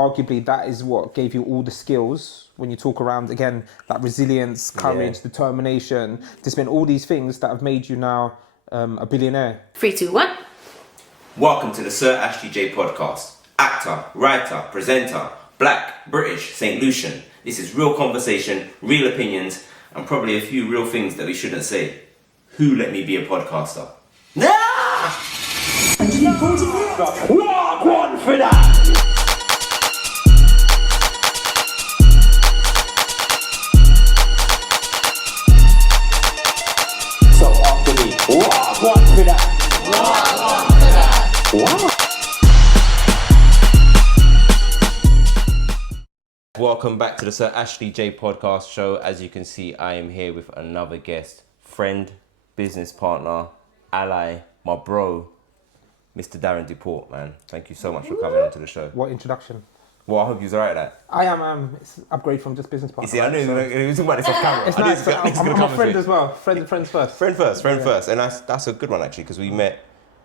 Arguably, that is what gave you all the skills when you talk around, again, that resilience, courage, determination, discipline, all these things that have made you now a billionaire. 3, 2, 1. Welcome to the Sir Ashley J podcast. Actor, writer, presenter, black, British, St. Lucian. This is real conversation, real opinions, and probably a few real things that we shouldn't say. Who let me be a podcaster? Nah! Walk one for that! So after me, walk one for that! Walk one for that! Wow. Welcome back to the Sir Ashley J podcast show. As you can see, I am here with another guest, friend, business partner, ally, my bro, Mr. Darren Duporte, man. Thank you so much for coming onto the show. What introduction? Well, I hope you're alright at that. I am. It's an upgrade from just business partner. You see, I knew we were talking about this off camera. It's nice. I'm a friend as well. Friends first. Friend first. And that's a good one, actually, because we met...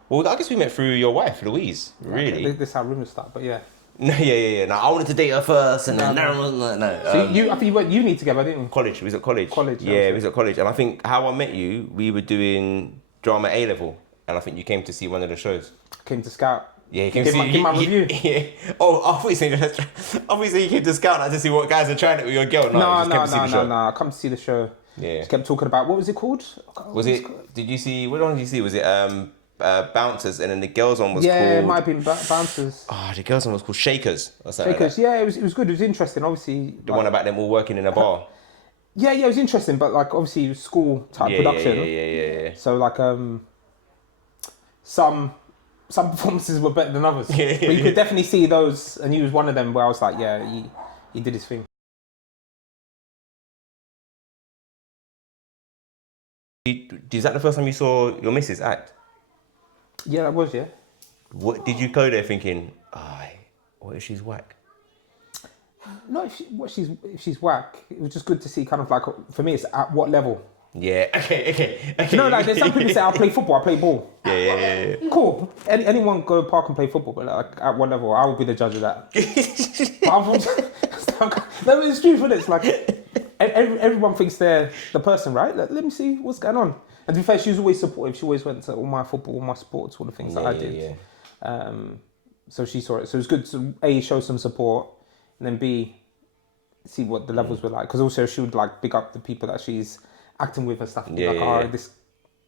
Well, I guess we met through your wife, Louise, really. Okay, this is how rumours start, but yeah. Yeah. No, I wanted to date her first, and then Darren was like, no. So I think you went uni together, didn't you? College. We was at college. Yeah, we was at college. And I think how I met you, we were doing drama A level, and I think you came to see one of the shows. Came to Scout. Yeah, he came to see... Give my review. Yeah. Oh, I thought you said you came to Scout not to see what guys are trying it with your girl. No. I come to see the show. Yeah. Just kept talking about, what was it called? Did you see, what one did you see? Was it Bouncers, and then the girls one was called... Yeah, it might have been Bouncers. Oh, the girls one was called Shakers or something. Shakers, yeah, it was good. It was interesting, obviously. The one about them all working in a bar. Yeah, it was interesting, but like obviously school type production. Yeah. So like some performances were better than others. But you could definitely see those, and he was one of them where I was like, yeah, he did his thing. Is that the first time you saw your missus act? Yeah, that was, yeah. What did you go there thinking, what if she's whack? No, if she's whack, it was just good to see kind of like, for me, it's at what level. Yeah, okay. You know, like there's some people say, I play football, I play ball. Yeah. Cool. Anyone go park and play football, but like at what level? I will be the judge of that. No, it's true, isn't it? It's like everyone thinks they're the person, right? Let me see what's going on. And to be fair, she was always supportive. She always went to all my football, all my sports, all the things that I did. Yeah. So she saw it. So it was good to A, show some support, and then B, see what the levels were like. Because also she would like big up the people that she's acting with and stuff. This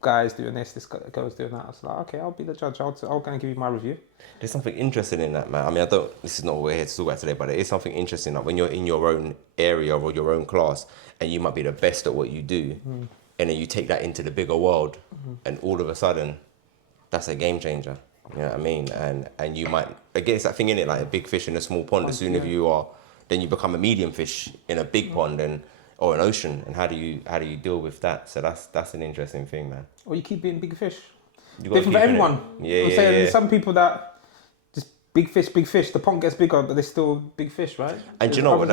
guy's doing this girl's doing that. I was like, okay, I'll be the judge. I'll go and give you my review. There's something interesting in that, man. I mean, this is not what we're here to talk about today, but it is something interesting. Like when you're in your own area or your own class, and you might be the best at what you do, and then you take that into the bigger world, and all of a sudden, that's a game changer. You know what I mean? And you might, again, it's that thing in it, like a big fish in a small pond. As soon as you are, then you become a medium fish in a big pond, or an ocean, and how do you deal with that? So that's an interesting thing, man. Or you keep being big fish. Different for everyone. I'm saying there's some people that just big fish. The pond gets bigger, but they're still big fish, right? And do you know what?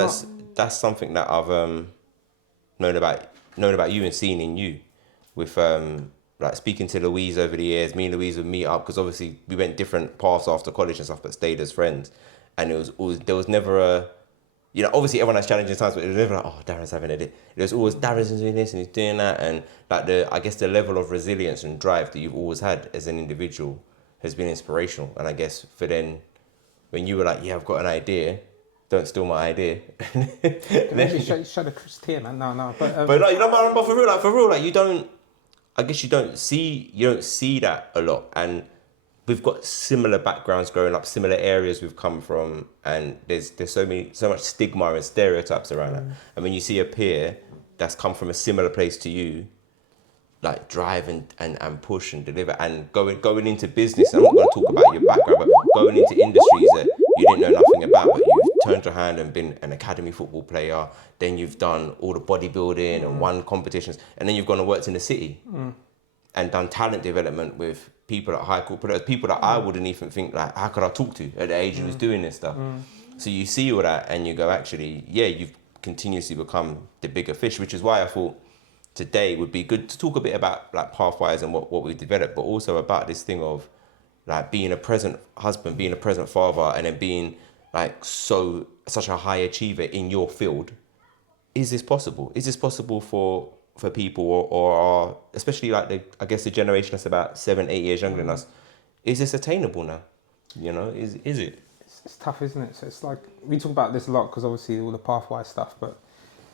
That's something that I've known about you and seen in you, with like speaking to Louise over the years. Me and Louise would meet up because obviously we went different paths after college and stuff, but stayed as friends. And there was never a... You know, obviously everyone has challenging times, but it was never like, oh, Darren's having a day. It was always, Darren's doing this and he's doing that. And like I guess the level of resilience and drive that you've always had as an individual has been inspirational. And I guess for then, when you were like, yeah, I've got an idea, don't steal my idea. Maybe shut a tear, man. No. But for real, like you don't see that a lot. And we've got similar backgrounds growing up, similar areas we've come from, and there's so much stigma and stereotypes around that. And when you see a peer that's come from a similar place to you, like drive and push and deliver, and going into business, I'm not going to talk about your background, but going into industries that you didn't know nothing about, but you've turned your hand and been an academy football player, then you've done all the bodybuilding and won competitions, and then you've gone and worked in the city and done talent development with people at high court, people that I wouldn't even think, like, how could I talk to at the age you was doing this stuff? So you see all that and you go, actually, yeah, you've continuously become the bigger fish, which is why I thought today would be good to talk a bit about like Pathwise and what we've developed, but also about this thing of like being a present husband, being a present father, and then being like such a high achiever in your field, is this possible? Is this possible for people or especially like I guess the generation that's about 7-8 years younger than us? Is this attainable now? You know, is it? It's tough, isn't it? So it's like, we talk about this a lot because obviously all the Pathwise stuff, but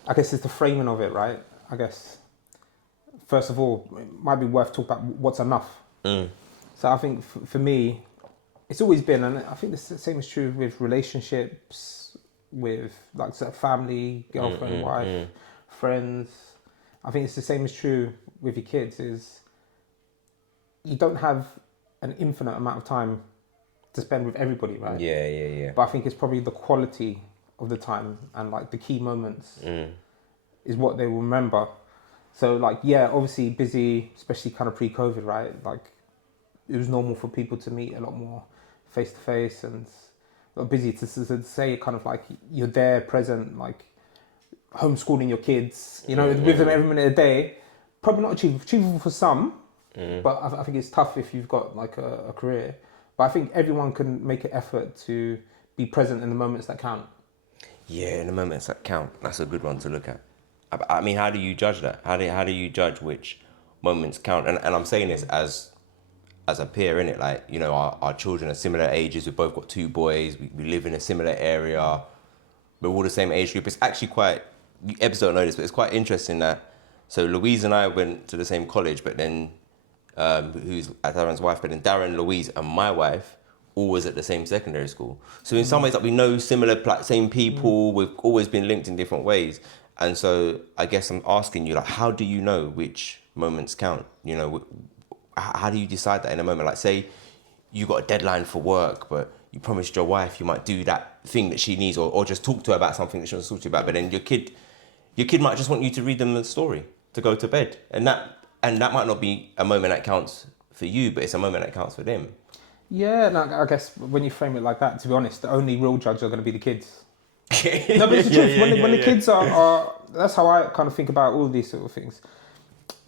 I guess it's the framing of it, right? I guess, first of all, it might be worth talking about what's enough. So I think for me, it's always been, and I think the same is true with relationships, with like family, girlfriend, wife, friends. I think it's the same is true with your kids, is you don't have an infinite amount of time to spend with everybody, right? Yeah. But I think it's probably the quality of the time and like the key moments is what they will remember. So like, yeah, obviously busy, especially kind of pre-COVID, right? Like it was normal for people to meet a lot more face to face and busy to say kind of like you're there, present, like homeschooling your kids, you know, with them every minute of the day. Probably not achievable for some, but I think it's tough if you've got like a career. But I think everyone can make an effort to be present in the moments that count. Yeah, in the moments that count. That's a good one to look at. I mean, how do you judge that? How do you judge which moments count? And I'm saying this as a peer, innit? Like, you know, our children are similar ages. We've both got 2 boys. We live in a similar area. We're all the same age group. It's actually quite, Ebbs don't know this, but it's quite interesting that, so Louise and I went to the same college, but then, who's Darren's wife, but then Darren, Louise and my wife all was at the same secondary school. So in some ways, like, we know same people, we've always been linked in different ways. And so I guess I'm asking you, like, how do you know which moments count? You know, how do you decide that in a moment? Like, say you got a deadline for work, but you promised your wife you might do that thing that she needs, or just talk to her about something that she wants to talk to you about. But then your kid might just want you to read them a story to go to bed, and that might not be a moment that counts for you, but it's a moment that counts for them. Yeah, and I guess when you frame it like that, to be honest, the only real judge are going to be the kids. No, but it's the truth. When the kids are, that's how I kind of think about all these sort of things.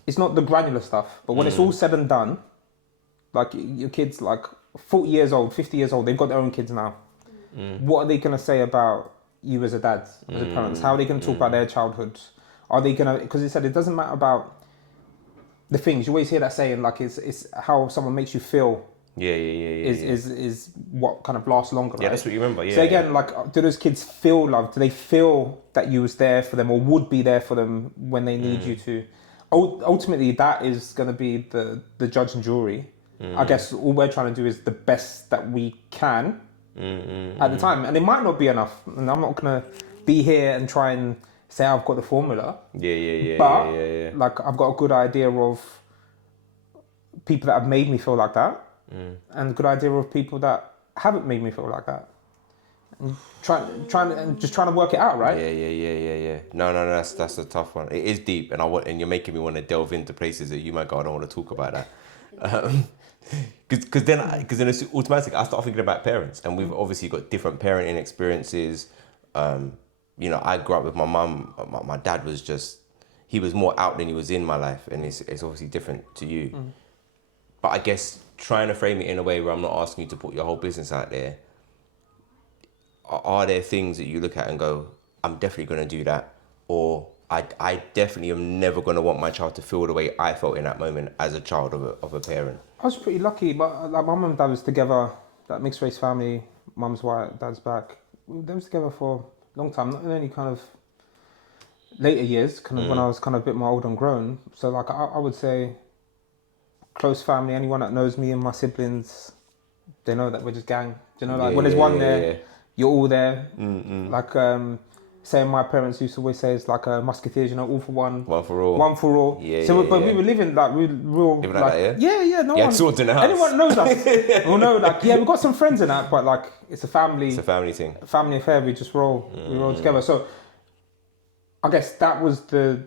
It's not the granular stuff, but when it's all said and done, like your kids, like 40 years old, 50 years old, they've got their own kids now. What are they going to say about you as a dad, as a parent? How are they going to talk about their childhood? Are they going to, because it said it doesn't matter about the things. You always hear that saying, like it's how someone makes you feel. Is what kind of lasts longer, right? Yeah, that's what you remember. Yeah. So again, like, do those kids feel loved? Do they feel that you was there for them, or would be there for them when they need you to? Ultimately, that is going to be the judge and jury. I guess all we're trying to do is the best that we can at the time, and it might not be enough. And I'm not going to be here and try and say I've got the formula. But like, I've got a good idea of people that have made me feel like that. And a good idea of people that haven't made me feel like that. And trying to work it out, right? Yeah. No, that's a tough one. It is deep, and you're making me want to delve into places that you might go, I don't want to talk about that. Because then it's automatic. I start thinking about parents, and we've obviously got different parenting experiences. You know, I grew up with my mum. My dad was he was more out than he was in my life, and it's obviously different to you. But I guess trying to frame it in a way where I'm not asking you to put your whole business out there, are there things that you look at and go, I'm definitely going to do that, or I definitely am never going to want my child to feel the way I felt in that moment as a child of a parent? I was pretty lucky, but like, my mum and dad was together, that mixed race family, mum's white, dad's black. They was together for a long time, not in any kind of later years, kind of when I was kind of a bit more old and grown. So like, I would say close family, anyone that knows me and my siblings, they know that we're just gang. Do you know, like when there's one there, you're all there. Like saying my parents used to always say, it's like musketeers, you know, all for one, one for all. We were living like real, living like that, no one. Swords in the house. Anyone knows us will know, like, we've got some friends in that, but like it's a family. It's a family thing. A family affair. We just roll. We roll together. So I guess that was the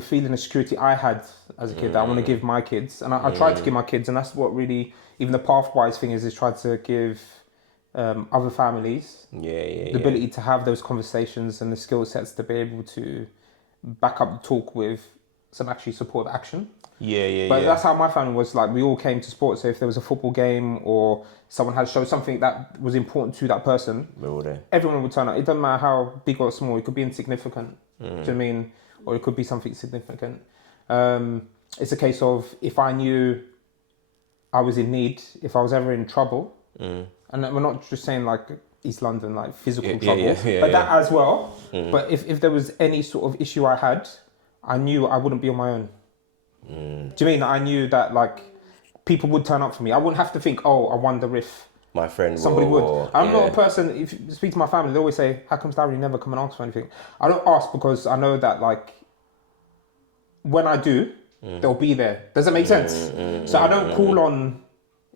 feeling of security I had as a kid that I want to give my kids, and I tried to give my kids, and that's what really, even the Pathwise thing is tried to give other families the ability to have those conversations and the skill sets to be able to back up the talk with some actually supportive action. But That's how my family was. Like, we all came to sports. So if there was a football game or someone had showed something that was important to that person, we're all there. Everyone would turn up. It doesn't matter how big or small. It could be insignificant. Do you know what I mean? Or it could be something significant. It's a case of if I knew I was in need, if I was ever in trouble, and we're not just saying like East London, like physical trouble, but that as well. But if there was any sort of issue I had, I knew I wouldn't be on my own. Do you mean I knew that like people would turn up for me? I wouldn't have to think, oh, I wonder if my friend somebody would. I'm not a person, if you speak to my family, they always say, how comes Darren never come and ask for anything? I don't ask because I know that like when I do, they'll be there. Does that make sense? So I don't call on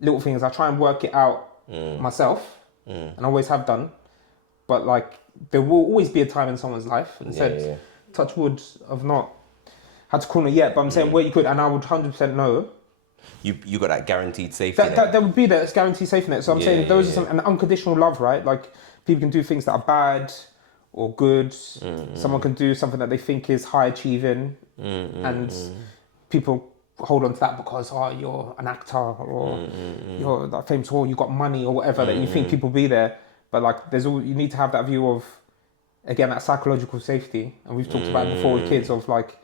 little things. I try and work it out myself, and I always have done. But like there will always be a time in someone's life, and said, touch wood, I've not had to call it yet, but I'm saying where you could, and I would 100% know. You got that guaranteed safety net. That would be that guaranteed safety net. So I'm saying those are some, and unconditional love, right? Like people can do things that are bad or good. Someone can do something that they think is high achieving, and people hold on to that because you're an actor or you're that famous or you got money or whatever that you think people be there. But like you need to have that view of, again, that psychological safety, and we've talked about it before with kids of like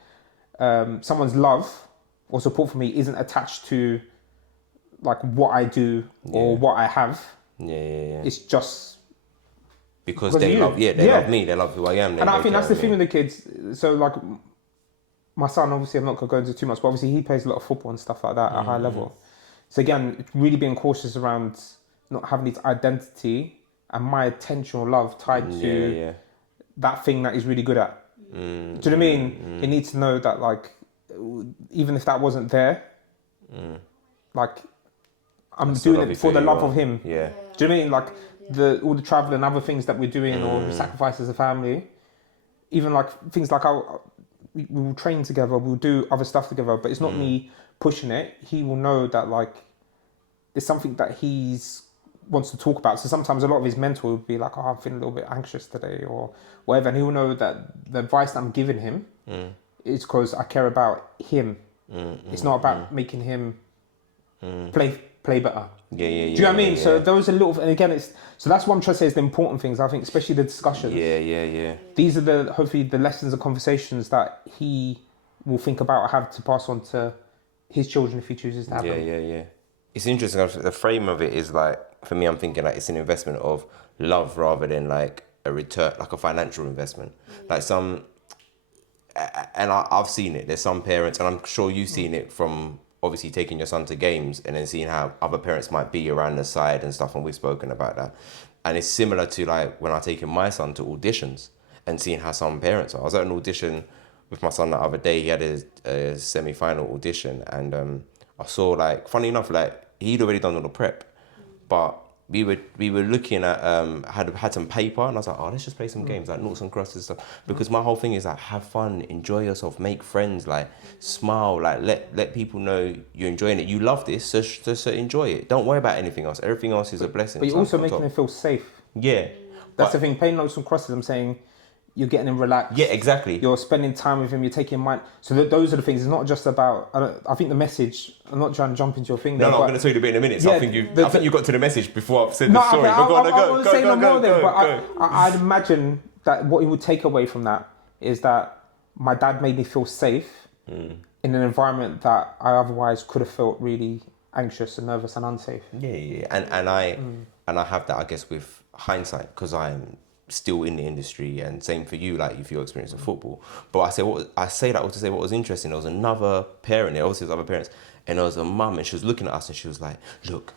someone's love or support for me isn't attached to like what I do or what I have. It's just because they love love me, they love who I am. And I think that's the thing with the kids. So like my son, obviously I'm not going to go into too much, but obviously he plays a lot of football and stuff like that at a high level. So again, really being cautious around not having this identity and my attention or love tied to that thing that he's really good at. Do you know what I mean? He needs to know that like, even if that wasn't there, like I'm doing it for the love of him. Do you know what I mean? Like all the travel and other things that we're doing or we sacrifice as a family, even like things like we will train together, we'll do other stuff together, but it's not me pushing it. He will know that like there's something that he's wants to talk about. So sometimes a lot of his mentor will be like, oh, I'm feeling a little bit anxious today or whatever, and he will know that the advice that I'm giving him is because I care about him. It's not about making him play better. Do you know what I mean? So those are little, and again, so that's what I'm trying to say is the important things. I think, especially the discussions. These are hopefully the lessons and conversations that he will think about or have to pass on to his children if he chooses to have them. It's interesting. The frame of it is like, for me, I'm thinking like it's an investment of love rather than like a return, like a financial investment. Like and I've seen it. There's some parents, and I'm sure you've seen it from obviously taking your son to games and then seeing how other parents might be around the side and stuff, and we've spoken about that. And it's similar to like when I taken my son to auditions and seeing how some parents are. I was at an audition with my son the other day. He had a semi-final audition, and I saw, like, funny enough, like he'd already done all the prep, but we were looking at had some paper, and I was like, oh, let's just play some games like noughts and crosses and stuff, because my whole thing is like, have fun, enjoy yourself, make friends, like smile, like let people know you're enjoying it, you love this, so enjoy it, don't worry about anything else, everything else is a blessing. But you're also making them feel safe. That's the thing. Playing noughts and crosses, I'm saying you're getting him relaxed. Exactly. You're spending time with him. You're taking mind. So those are the things. It's not just about. I think the message. I'm not trying to jump into your thing there. No, I'm going to tell you the bit in a minute. So I think you got to the message before I've said the story. I'd imagine that what he would take away from that is that my dad made me feel safe in an environment that I otherwise could have felt really anxious and nervous and unsafe. And I have that, I guess, with hindsight, because I'm still in the industry, and same for you, like if your experience of football. But I say that to say what was interesting. There was another parent there, obviously there's other parents, and there was a mum, and she was looking at us and she was like, look.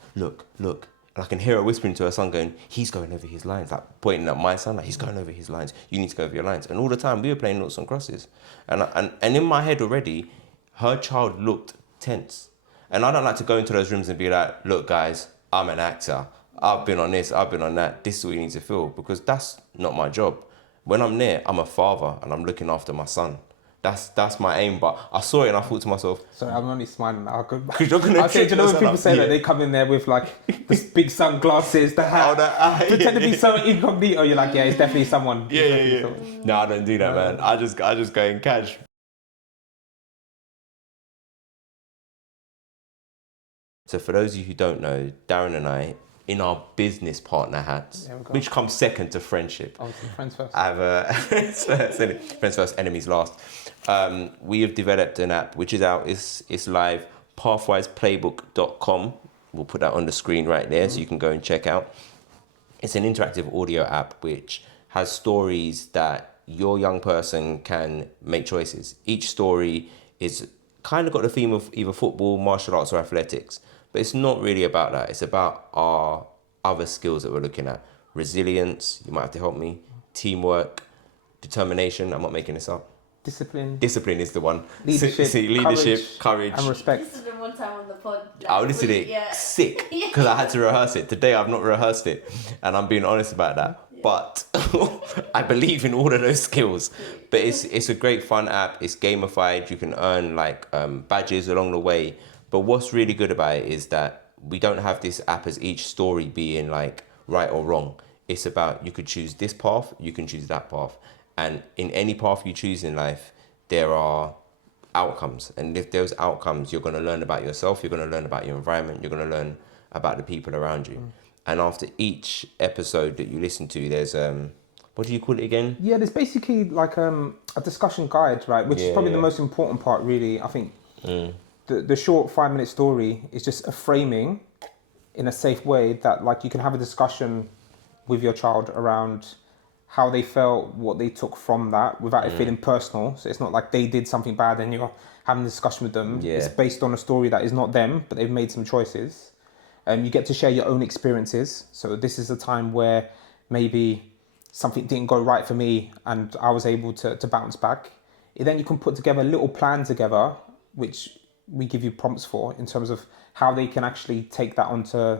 And I can hear her whispering to her son going, he's going over his lines, like pointing at my son, like he's going over his lines, you need to go over your lines. And all the time we were playing noughts and crosses. And in my head already, her child looked tense. And I don't like to go into those rooms and be like, look guys, I'm an actor. I've been on this, I've been on that. This is what you need to feel, because that's not my job. When I'm there, I'm a father and I'm looking after my son. That's my aim. But I saw it and I thought to myself, sorry, I'm only smiling now. Because you're gonna. Do you know when people say that they come in there with like this big sunglasses, the hat, pretend to be so incognito? You're like, yeah, it's definitely someone. No, I don't do that, man. I just go and catch. So for those of you who don't know, Darren and I, in our business partner hats, which comes second to friendship. Obviously, friends first. I have friends first, enemies last. We have developed an app which is out. It's live. Pathwiseplaybook.com. We'll put that on the screen right there, so you can go and check out. It's an interactive audio app which has stories that your young person can make choices. Each story is kind of got the theme of either football, martial arts, or athletics. But it's not really about that. It's about our other skills that we're looking at. Resilience, you might have to help me. Teamwork, determination, I'm not making this up. Discipline. Discipline is the one. Leadership, courage. And respect. This has been one time on the pod. I listened to it sick because I had to rehearse it. Today I've not rehearsed it, and I'm being honest about that. Yeah. But I believe in all of those skills. But it's a great fun app. It's gamified. You can earn like badges along the way. But what's really good about it is that we don't have this app as each story being like right or wrong. It's about you could choose this path, you can choose that path. And in any path you choose in life, there are outcomes. And if those outcomes, you're going to learn about yourself, you're going to learn about your environment, you're going to learn about the people around you. And after each episode that you listen to, there's, what do you call it again? Yeah, there's basically like a discussion guide, right? Which is probably the most important part, really. I think the short 5-minute story is just a framing in a safe way that like you can have a discussion with your child around how they felt, what they took from that without it feeling personal. So it's not like they did something bad and you're having a discussion with them. Yeah. It's based on a story that is not them, but they've made some choices. You get to share your own experiences. So this is a time where maybe something didn't go right for me and I was able to bounce back. And then you can put together a little plan together, which we give you prompts for in terms of how they can actually take that onto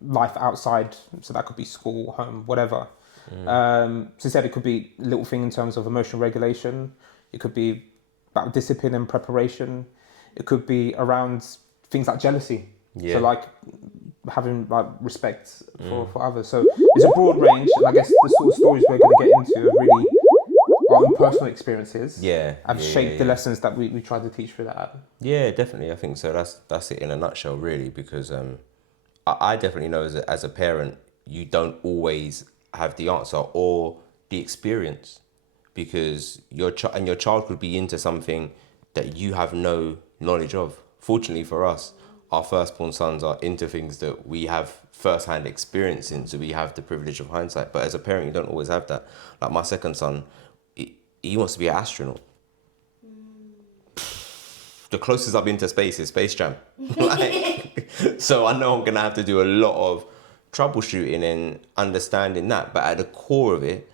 life outside. So that could be school, home, whatever. So I said it could be a little thing in terms of emotional regulation. It could be about discipline and preparation. It could be around things like jealousy. Yeah. So like having like respect for others. So it's a broad range, and I guess the sort of stories we're going to get into are really our own personal experiences. Have shaped the lessons that we try to teach through that app. Yeah, definitely. I think so. That's it in a nutshell, really. Because I definitely know as a parent, you don't always have the answer or the experience, because your child could be into something that you have no knowledge of. Fortunately for us, our firstborn sons are into things that we have first-hand experience in, so we have the privilege of hindsight. But as a parent, you don't always have that. Like my second son, he wants to be an astronaut. The closest I've been to space is Space Jam. So I know I'm going to have to do a lot of troubleshooting and understanding that. But at the core of it,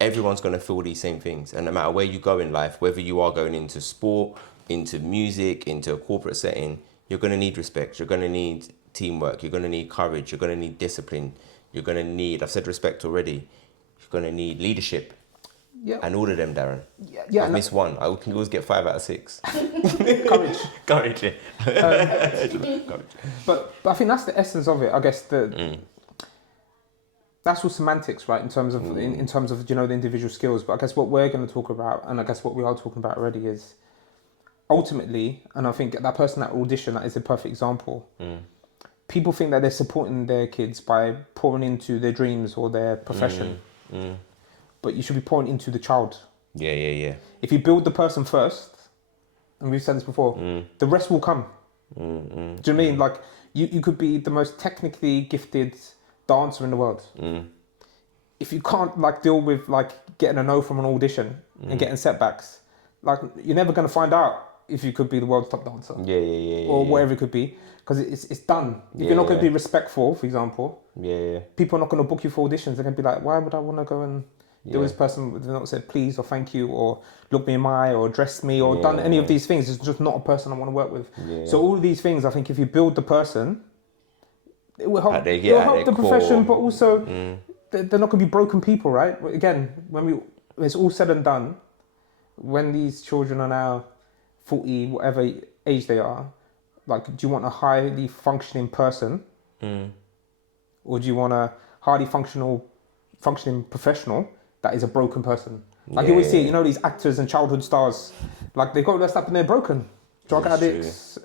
everyone's going to feel these same things. And no matter where you go in life, whether you are going into sport, into music, into a corporate setting, you're going to need respect. You're going to need teamwork. You're going to need courage. You're going to need discipline. You're going to need, I've said respect already, you're going to need leadership. Yeah. And all of them, Darren. I've missed one. I can always get 5 out of 6. Courage. Courage, yeah. Courage. But I think that's the essence of it. I guess that's all semantics, right? In terms of in terms of the individual skills. But I guess what we're going to talk about, and I guess what we are talking about already, is ultimately, and I think that person at audition, that is a perfect example. People think that they're supporting their kids by pouring into their dreams or their profession. But you should be pouring into the child. Yeah. If you build the person first, and we've said this before, the rest will come. Do you know what I mean? Like, you could be the most technically gifted dancer in the world. If you can't deal with getting a no from an audition and getting setbacks, you're never going to find out if you could be the world's top dancer. Or whatever it could be, because it's done. If you're not going to be respectful, for example, people are not going to book you for auditions. They're going to be like, why would I want to go and do this person? They've not said please or thank you or look me in my eye or dressed me or done any of these things. It's just not a person I want to work with. So all of these things, I think if you build the person, it will help, the profession, but also they're not going to be broken people, right? Again, when it's all said and done, when these children are now 40, whatever age they are, do you want a highly functioning person, or do you want a highly functioning professional that is a broken person? You always see it, these actors and childhood stars, they've got messed up and they're broken. Drug addicts,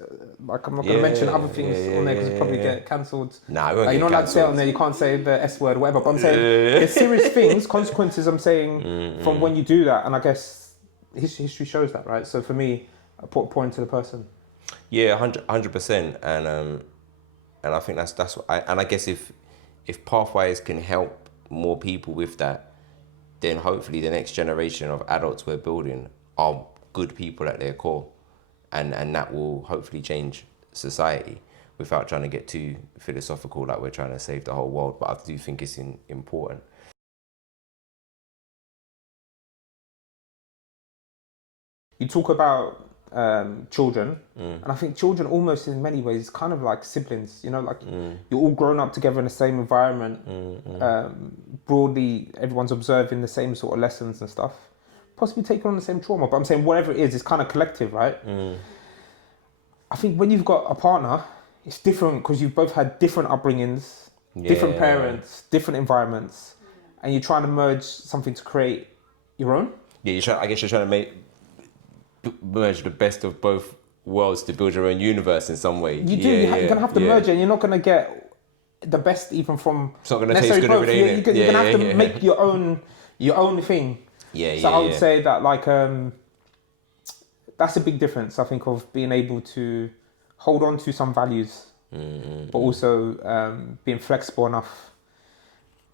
Like I'm not going to mention other things on there because it'll probably get cancelled. Nah, we won't you're get not allowed to say it on cancelled. there. You can't say the S word or whatever. But I'm saying there's serious things, consequences. I'm saying from when you do that, and I guess history shows that, right? So for me, I put a point to the person. Yeah, 100%, and I think that's what I guess if Pathwise can help more people with that, then hopefully the next generation of adults we're building are good people at their core, and that will hopefully change society without trying to get too philosophical, like we're trying to save the whole world. But I do think it's important. You talk about children, and I think children almost in many ways kind of like siblings, you know, like you're all grown up together in the same environment. Broadly, everyone's observing the same sort of lessons and stuff, possibly taking on the same trauma, but I'm saying whatever it is, it's kind of collective, right? I think when you've got a partner, it's different because you've both had different upbringings, different parents, different environments, and you're trying to merge something to create your own. Yeah, I guess you're trying to merge the best of both worlds to build your own universe in some way. You do. You're going to have to merge it, and you're not going to get the best even from. It's not going to taste good every day. You're going to have to make your own thing. So I would say that like that's a big difference. I think of being able to hold on to some values, but also being flexible enough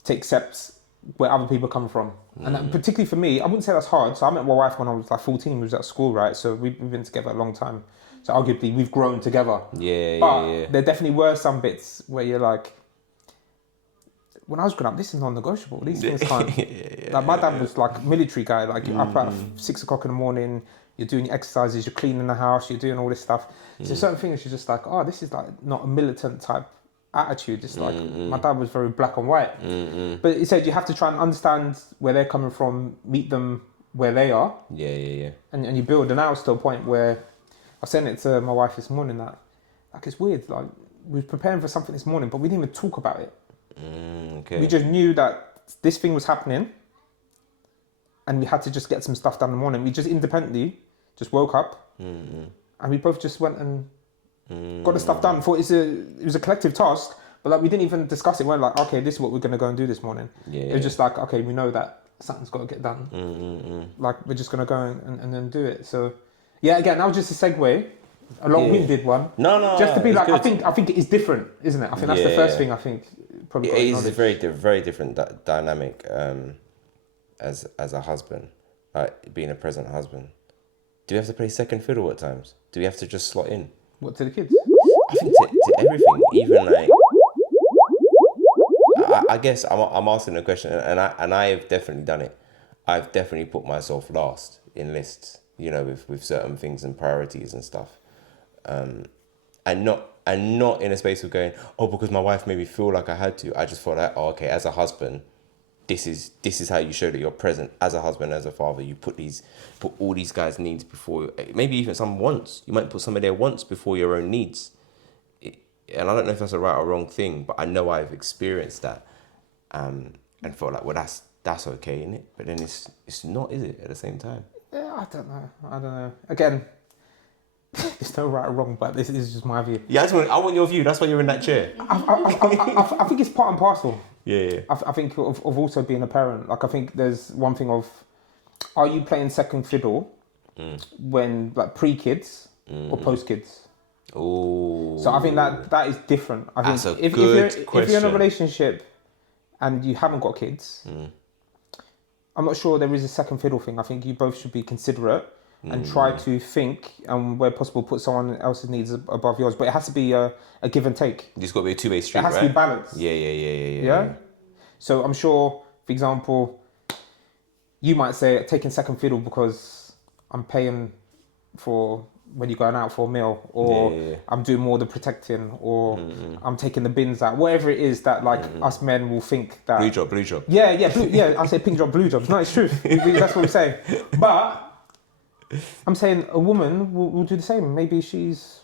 to accept where other people come from. And that, particularly for me, I wouldn't say that's hard. So I met my wife when I was like 14, we was at school, right? So we've been together a long time. So arguably we've grown together. But there definitely were some bits where you're like, when I was growing up, this is non-negotiable. These things can't. Like my dad was like a military guy, like you're up at 6 o'clock in the morning, you're doing your exercises, you're cleaning the house, you're doing all this stuff. So certain things you're just like, oh, this is like not a militant type attitude. It's like my dad was very black and white. But he said you have to try and understand where they're coming from, meet them where they are. And you build. And now it's to a point where I was saying it to my wife this morning that like it's weird. Like we were preparing for something this morning, but we didn't even talk about it. We just knew that this thing was happening, and we had to just get some stuff done in the morning. We just independently just woke up, and we both just went and got the stuff done. Thought it was a collective task, but like we didn't even discuss it. We weren't like, okay, this is what we're gonna go and do this morning. It was just like, okay, we know that something's got to get done. Like we're just gonna go and then do it. So yeah, again, that was just a segue, a long-winded one. No, just to be like, good. I think it is different, isn't it? I think that's the first thing. I think probably it is a very different dynamic as a husband, being a present husband. Do we have to play second fiddle at times? Do we have to just slot in? What, to the kids? I think to everything, even like I guess I'm asking a question, and I have definitely done it. I've definitely put myself last in lists, you know, with certain things and priorities and stuff, and not in a space of going, oh, because my wife made me feel like I had to. I just thought that, oh, okay, as a husband, this is how you show that you're present as a husband, as a father. You put all these guys' needs before, maybe even some wants. You might put some of their wants before your own needs. And I don't know if that's a right or wrong thing, but I know I've experienced that, and felt like, well, that's okay, innit? But then it's not, is it? At the same time. Yeah, I don't know. Again, there's no right or wrong, but this is just my view. Yeah, I want your view. That's why you're in that chair. I think it's part and parcel. Yeah. I think of also being a parent. Like I think there's one thing of, are you playing second fiddle when like pre-kids or post-kids? Oh. So I think that is different. I think That's a if you're in a relationship and you haven't got kids, I'm not sure there is a second fiddle thing. I think you both should be considerate and try to think and where possible put someone else's needs above yours. But it has to be a give and take. It's got to be a two-way street, It has to be balanced. Yeah. So I'm sure, for example, you might say taking second fiddle because I'm paying for when you're going out for a meal, or I'm doing more the protecting, or I'm taking the bins out. Whatever it is that like us men will think that blue job. Yeah. I say pink job, blue jobs. No, it's true. That's what I'm saying. But I'm saying a woman will do the same. Maybe she's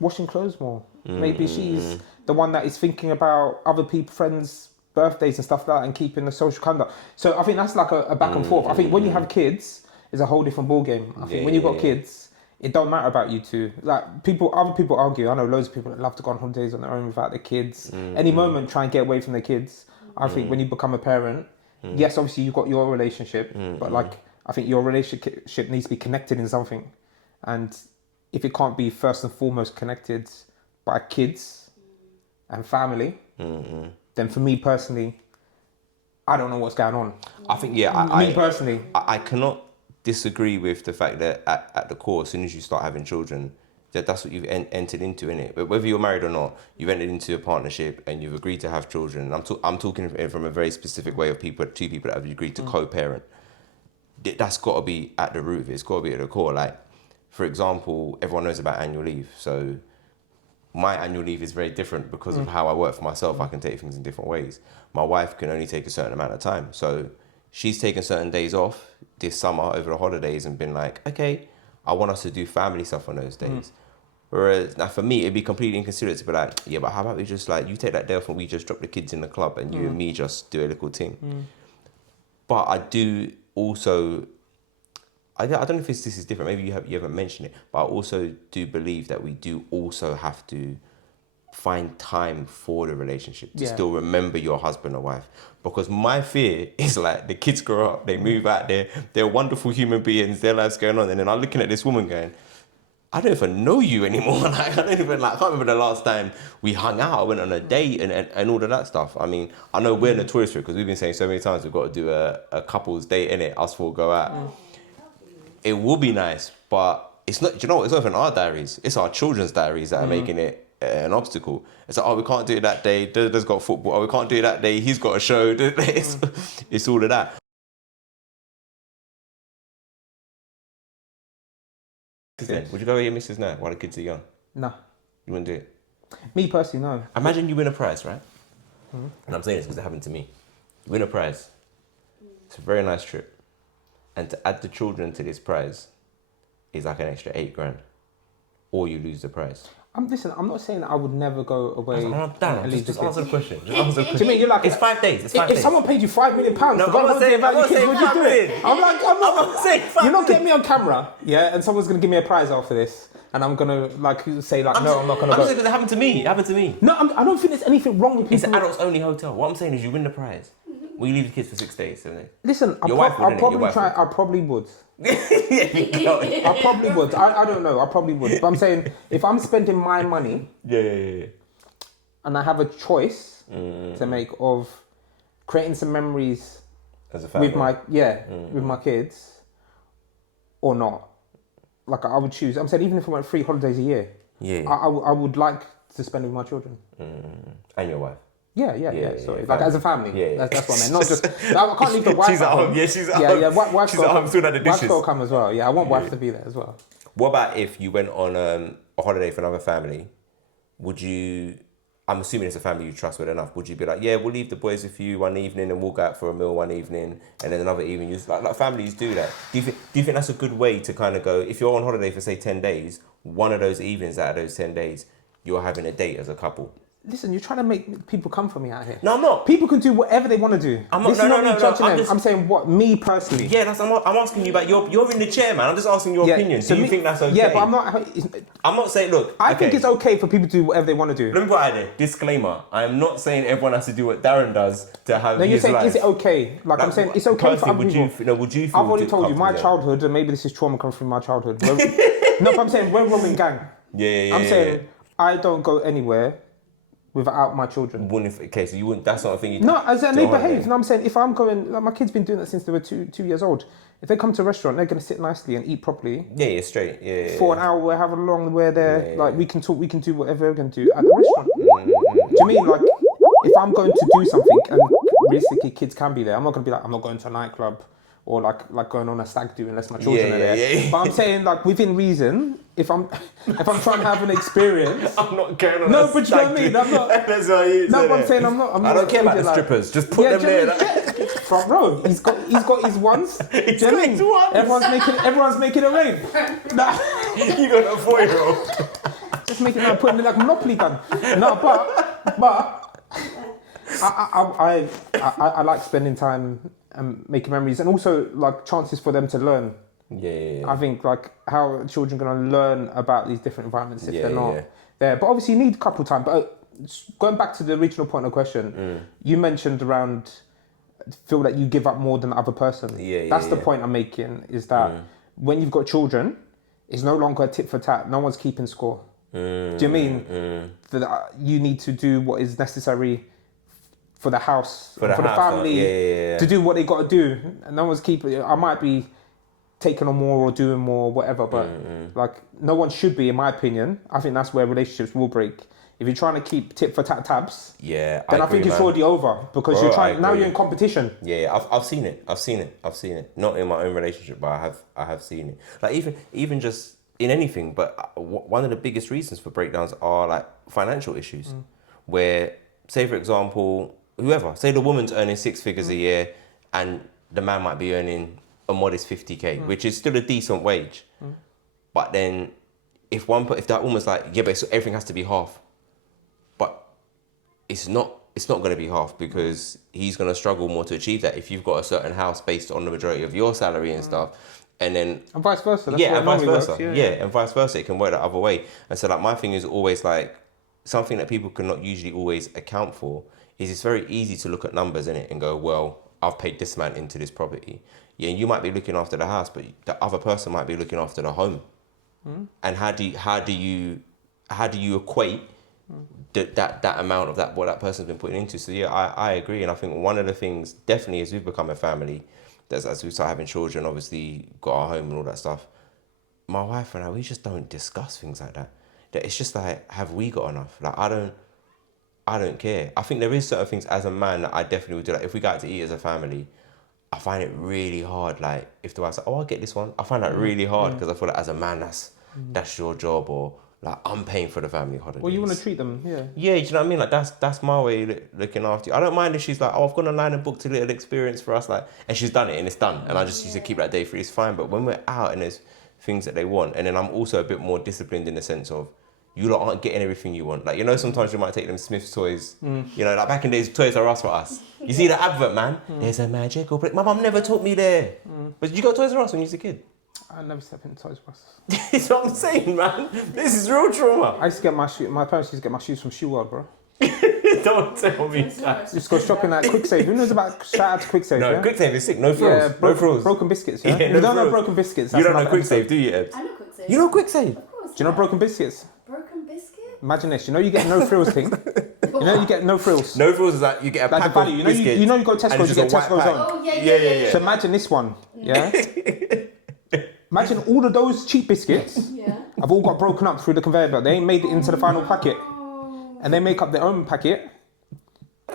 washing clothes more. Maybe she's the one that is thinking about other people, friends' birthdays and stuff like that, and keeping the social conduct. So I think that's like a back and forth. I think when you have kids, it's a whole different ball game. I think when you've got kids, it don't matter about you two. Like other people argue. I know loads of people that love to go on holidays on their own without their kids. Any moment, try and get away from their kids. I think when you become a parent, yes, obviously you've got your relationship, but like I think your relationship needs to be connected in something, and if it can't be first and foremost connected by kids and family, then for me personally, I don't know what's going on. I think Personally, I cannot disagree with the fact that at the core, as soon as you start having children, that's what you've entered into, innit? But whether you're married or not, you've entered into a partnership and you've agreed to have children. I'm talking from a very specific way of two people that have agreed to co-parent. That's got to be at the root of it. It's got to be at the core. Like, for example, everyone knows about annual leave. So my annual leave is very different because of how I work for myself. I can take things in different ways. My wife can only take a certain amount of time. So she's taken certain days off this summer over the holidays and been like, okay, I want us to do family stuff on those days. Whereas now for me, it'd be completely inconsiderate to be like, yeah, but how about we just like, you take that day off and we just drop the kids in the club and you and me just do a little thing. But I do also, I don't know if this is different, maybe you haven't mentioned it, but I also do believe that we do also have to find time for the relationship to still remember your husband or wife. Because my fear is like the kids grow up, they move out there, they're wonderful human beings, their life's going on, and then I'm looking at this woman going, I don't even know you anymore. Like, I can't remember the last time we hung out, I went on a date and all of that stuff. I mean, I know we're notorious for it because we've been saying so many times we've got to do a couple's date, innit? Us four go out. It will be nice, but it's not, do you know what? It's not even our diaries. It's our children's diaries that are making it an obstacle. It's like, oh, we can't do it that day. Dada's got football. Oh, we can't do it that day. He's got a show. It's all of that. Would you go with your missus now while the kids are young? No. You wouldn't do it? Me personally, no. Imagine you win a prize, right? And I'm saying this because it happened to me. You win a prize. It's a very nice trip. And to add the children to this prize is like an extra $8,000. Or you lose the prize. Listen, I'm not saying that I would never go away. Just answer the question. Just answer the question. Do you mean you're like, it's 5 days. If someone paid you £5 million to go on holiday about your kids, would you do it? I'm not saying you're not getting me on camera, yeah, and someone's gonna give me a prize after this, and I'm gonna say no, I'm not gonna go. I'm saying because it happened to me. It happened to me. No, I don't think there's anything wrong with people. It's an adults only hotel. What I'm saying is, you win the prize. Will you leave the kids for 6 days? 7 days? Listen, I probably would. I probably would. I don't know. I probably would. But I'm saying, if I'm spending my money, and I have a choice to make of creating some memories as a family with my kids, or not, like I would choose. I'm saying, even if I went 3 holidays a year, I would like to spend with my children and your wife. Yeah. Sorry, like as a family. That's what I meant. Not just. I can't leave the wife. She's at home. Yeah, she's at home. Wife's she's at home doing the dishes. Wife's got to come as well. Yeah, I want wife to be there as well. What about if you went on a holiday for another family? Would you? I'm assuming it's a family you trust well enough. Would you be like, yeah, we'll leave the boys with you one evening and we'll go out for a meal one evening, and then another evening? Like families do that. Do you think that's a good way to kind of go? If you're on holiday for say 10 days, one of those evenings out of those 10 days, you're having a date as a couple. Listen, you're trying to make people come for me out here. No, I'm not. People can do whatever they want to do. I'm not. I'm saying what me personally. Yeah, I'm asking you about you're in the chair, man. I'm just asking your opinion. Do you think that's okay? Yeah, but I'm not. I'm not saying. Look, I think it's okay for people to do whatever they want to do. Let me put out there. Disclaimer: I am not saying everyone has to do what Darren does to have. No, you're his saying life. Is it okay? Like I'm saying, it's okay for other people. Would you? I've already told you my childhood, and maybe this is trauma comes from my childhood. No, but I'm saying we're roaming gang. Yeah. I'm saying I don't go anywhere without my children. Okay, so you wouldn't. That's not a thing. No, as in they behave. No, I'm saying if I'm going, like my kids been doing that since they were two years old. If they come to a restaurant, they're gonna sit nicely and eat properly. Yeah, straight. Yeah. For an hour, however long we're there, like we can talk, we can do whatever we're gonna do at the restaurant. Do you mean like if I'm going to do something and realistically kids can be there, I'm not gonna be like I'm not going to a nightclub or like going on a stag do unless my children are there. Yeah. But I'm saying like within reason, if I'm trying to have an experience, I'm not going on. No, but you know what I mean. I'm not. That's what you no, but I'm saying I'm not. I don't care about the strippers. Just put them there. Front row. He's got his ones. He's got his ones. Everyone's making a rain. Nah. You got a 4-year-old. Just making putting it like Monopoly gun. No, but I like spending time and making memories, and also like chances for them to learn I think like how children are going to learn about these different environments if they're not there. But obviously you need couple time. But going back to the original point of the question, you mentioned around feel that you give up more than the other person. That's the point I'm making, is that when you've got children, it's no longer a tit for tat. No one's keeping score. Do you mean that you need to do what is necessary for the house, for the family, to do what they got to do? And no one's keeping. I might be taking on more or doing more, whatever, but like no one should be, in my opinion. I think that's where relationships will break. If you're trying to keep tit for tat tabs, then I think it's already over, because you're trying now. You're in competition. I've seen it. Not in my own relationship, but I have seen it. Like even just in anything. But one of the biggest reasons for breakdowns are like financial issues, where, say for example, say the woman's earning 6 figures a year, and the man might be earning a modest 50k, which is still a decent wage. But then if that woman's like, yeah, but everything has to be half, but it's not going to be half, because he's going to struggle more to achieve that if you've got a certain house based on the majority of your salary and stuff, and vice versa. And vice versa. And vice versa. It can work the other way. And so like my thing is always like, something that people cannot usually always account for is it's very easy to look at numbers in it and go, well, I've paid this amount into this property. Yeah, you might be looking after the house, but the other person might be looking after the home. And how do you equate that amount of what that person's been putting into? So yeah, I agree, and I think one of the things definitely as we've become a family, as we start having children, obviously got our home and all that stuff. My wife and I, we just don't discuss things like that. That it's just like, have we got enough? Like I don't care. I think there is certain things as a man that I definitely would do. Like if we go out to eat as a family, I find it really hard. Like if the wife's like, oh, I'll get this one, I find that really hard, because I feel like as a man, that's your job, or like I'm paying for the family holidays. Well, you want to treat them, yeah. Do you know what I mean? Like that's my way of looking after you. I don't mind if she's like, oh, I've got a line and booked a little experience for us, like, and she's done it and it's done, and I just used to keep that day free. It's fine. But when we're out and there's things that they want, and then I'm also a bit more disciplined in the sense of, you lot aren't getting everything you want. Like, you know, sometimes you might take them Smith's toys. You know, like back in the days, Toys R Us for us. You see the advert, man? There's a magical brick. My mum never taught me there. But you got Toys R Us when you was a kid? I never stepped into Toys R Us. That's what I'm saying, man. This is real trauma. I used to get my parents used to get my shoes from Shoe World, bro. Don't tell me that. Just go shopping at Quick Save. Who knows about, shout out to Quick Save? No, Quick Save is sick. No frills. No frills. Broken biscuits, yeah? You don't know Broken biscuits. You don't know Quick Save, do you, Ebbs? I know Quick Save. You know Quick Save? Of course. Do you know Broken biscuits? Broken biscuit? Imagine this. You know you get no frills thing. You know you get no frills. No frills is like you get a pack of biscuits. You know you go to Tesco's, you get Tesco's on. Oh, yeah. So imagine this one, yeah? Imagine all of those cheap biscuits have all got broken up through the conveyor belt. They ain't made it into the final packet. And they make up their own packet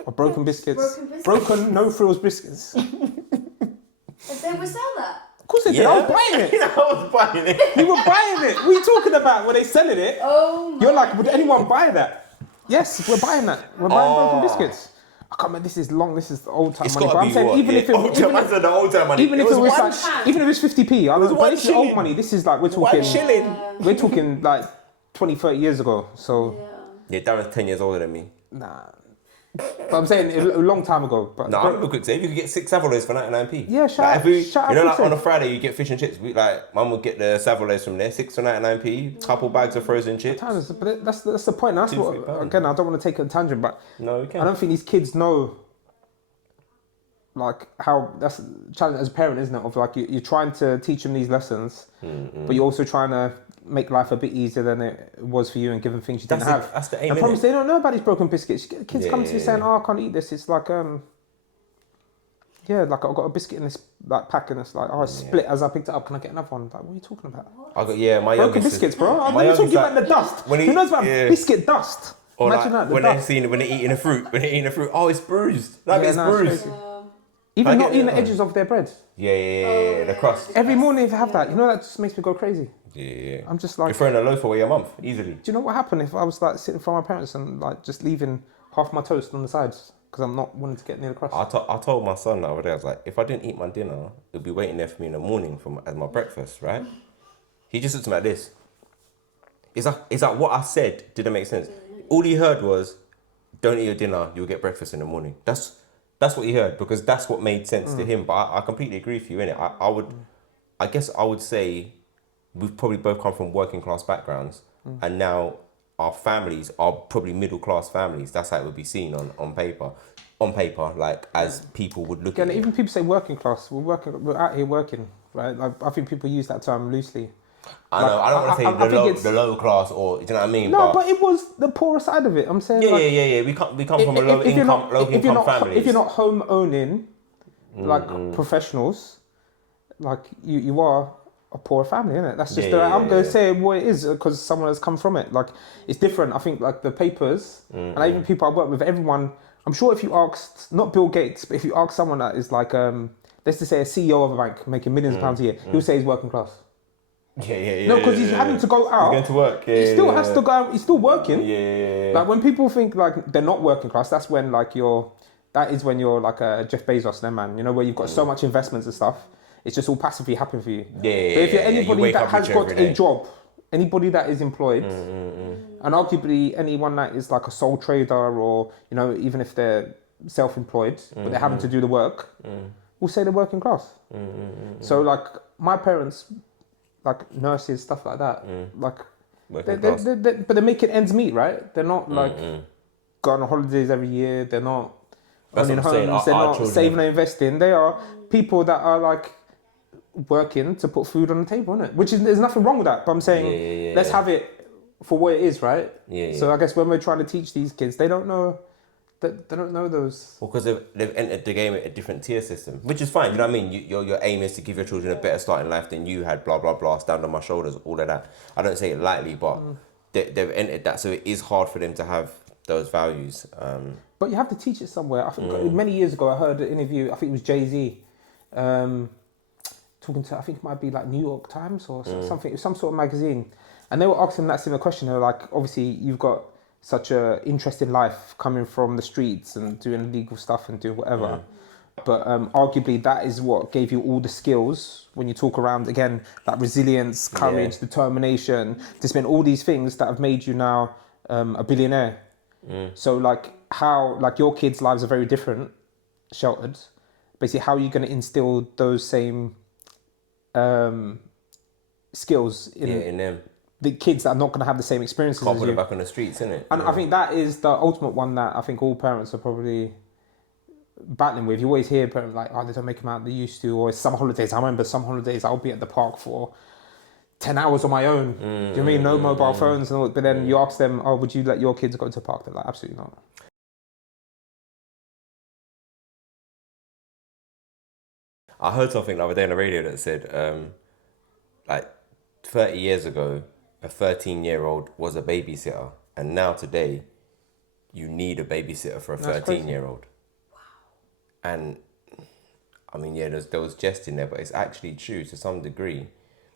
of broken biscuits. Broken no frills biscuits. If they would sell that? Of course they did. I was buying it. I was buying it. You were buying it. What are you talking about? Were they selling it? Oh my You're like, would anyone buy that? Yes, we're buying that. We're buying broken biscuits. I can't remember. This is old time money. But I'm saying even if it was the old time money. Even if it was like, even if it's 50p, I but this is old money. This is like we're talking. We're talking like 20, 30 years ago. So yeah, Darren's 10 years older than me. Nah. But I'm saying a long time ago. But no, I remember Quick Save. You could get 6 Savoys for 99p. Yeah, shout out. You know, like on a Friday, you get fish and chips. Mum would get the Savoys from there, 6 for 99p, couple bags of frozen chips. But that's the point. That's what. Again, I don't want to take a tangent, but no, you can. I don't think these kids know. Like how that's a challenge as a parent, isn't it? Of like you're trying to teach them these lessons, but you're also trying to make life a bit easier than it was for you and give them things you didn't have. That's the aim. I promise they don't know about these broken biscuits. You get kids coming to you saying, "Oh, I can't eat this." It's like like I've got a biscuit in this like pack and it's like, "Oh, it's split as I picked it up. Can I get another one?" Like, what are you talking about? My broken biscuits, bro. I'm not talking about the dust. Who knows about biscuit dust? Or imagine like, that. When they're eating the fruit, oh, it's bruised. It's bruised. Even not eating the edges of their bread. Yeah, the crust. Every morning if I have that, you know, that just makes me go crazy. Yeah. I'm just like... You're throwing a loaf away a month, easily. Do you know what happened if I was like sitting in front of my parents and like just leaving half my toast on the sides because I'm not wanting to get near the crust? I told my son the other day, I was like, if I didn't eat my dinner, it'll be waiting there for me in the morning as my breakfast, right? He just looked at me like this. It's like what I said didn't make sense. All he heard was, don't eat your dinner, you'll get breakfast in the morning. That's what he heard, because that's what made sense to him. But I completely agree with you, innit? I guess I would say we've probably both come from working class backgrounds, and now our families are probably middle class families. That's how it would be seen on paper. On paper, like as people would look And at it. even people say working class. We're out here working, right? Like, I think people use that term loosely. I know. I don't want to say I think the low class, or do you know what I mean? No, but it was the poorer side of it. I'm saying. Yeah. We come from a low income family. If you're not home owning, like professionals, like you are a poor family, isn't it? That's just I'm going to say what it is because someone has come from it. Like it's different. I think like the papers and even people I work with, everyone. I'm sure if you asked, not Bill Gates, but if you ask someone that is like, let's just say a CEO of a bank making millions of pounds a year, he'll say he's working class. Yeah. No, because he's having to go out. He's going to work. He still has to go out. He's still working. Yeah. Like when people think like they're not working class, that's when like that is when you're like a Jeff Bezos, then man. You know, where you've got so much investments and stuff. It's just all passively happening for you. Yeah. But if you're anybody that has got a job, anybody that is employed, and arguably anyone that is like a sole trader or, you know, even if they're self-employed, but they're having to do the work, we'll say they're working class. So like my parents, like nurses, stuff like that, like, but they're making ends meet, right? They're not like going on holidays every year. They're not owning homes. They're not saving and investing. They are people that are like working to put food on the table, isn't it? Which is, there's nothing wrong with that. But I'm saying let's have it for what it is, right? So I guess when we're trying to teach these kids, they don't know those. Well, because they've entered the game at a different tier system, which is fine. You know what I mean? Your aim is to give your children a better start in life than you had. Blah blah blah. Stand on my shoulders. All of that. I don't say it lightly, but they've entered that, so it is hard for them to have those values. But you have to teach it somewhere. I think many years ago I heard an interview. I think it was Jay-Z. Talking to, I think it might be like New York Times or something, it was some sort of magazine, and they were asking that similar question. They were like, obviously you've got such a interesting life coming from the streets and doing illegal stuff and doing whatever, but arguably that is what gave you all the skills when you talk around, again, that resilience, courage, determination, there's been all these things that have made you now a billionaire. So like how, like your kids' lives are very different, sheltered. Basically, how are you going to instill those same skills in them? The kids that are not going to have the same experiences Can't as put you. it back on the streets, innit? And I think that is the ultimate one that I think all parents are probably battling with. You always hear parents like, oh, they don't make them out they used to, or some holidays. I remember some holidays I'll be at the park for 10 hours on my own. Do you know what I mean? No mobile phones. And all, but then you ask them, oh, would you let your kids go to the park? They're like, absolutely not. I heard something the other day on the radio that said, like 30 years ago, a 13-year-old was a babysitter, and now today, you need a babysitter for a 13-year-old. Wow. And I mean, yeah, there was jest in there, but it's actually true to some degree.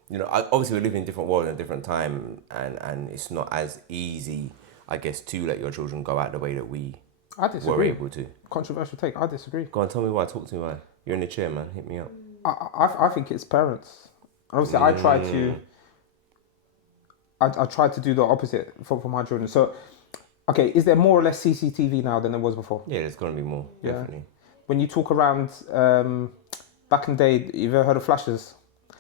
You know, obviously we live in a different world and a different time, and it's not as easy, I guess, to let your children go out the way that we were able to. Controversial take. I disagree. Go on, tell me why. Talk to me why. You're in the chair, man. Hit me up. I think it's parents. Obviously, I try to do the opposite for my children. So, okay, is there more or less CCTV now than there was before? Yeah, there's going to be more, definitely. When you talk around, back in the day, you've ever heard of flashes?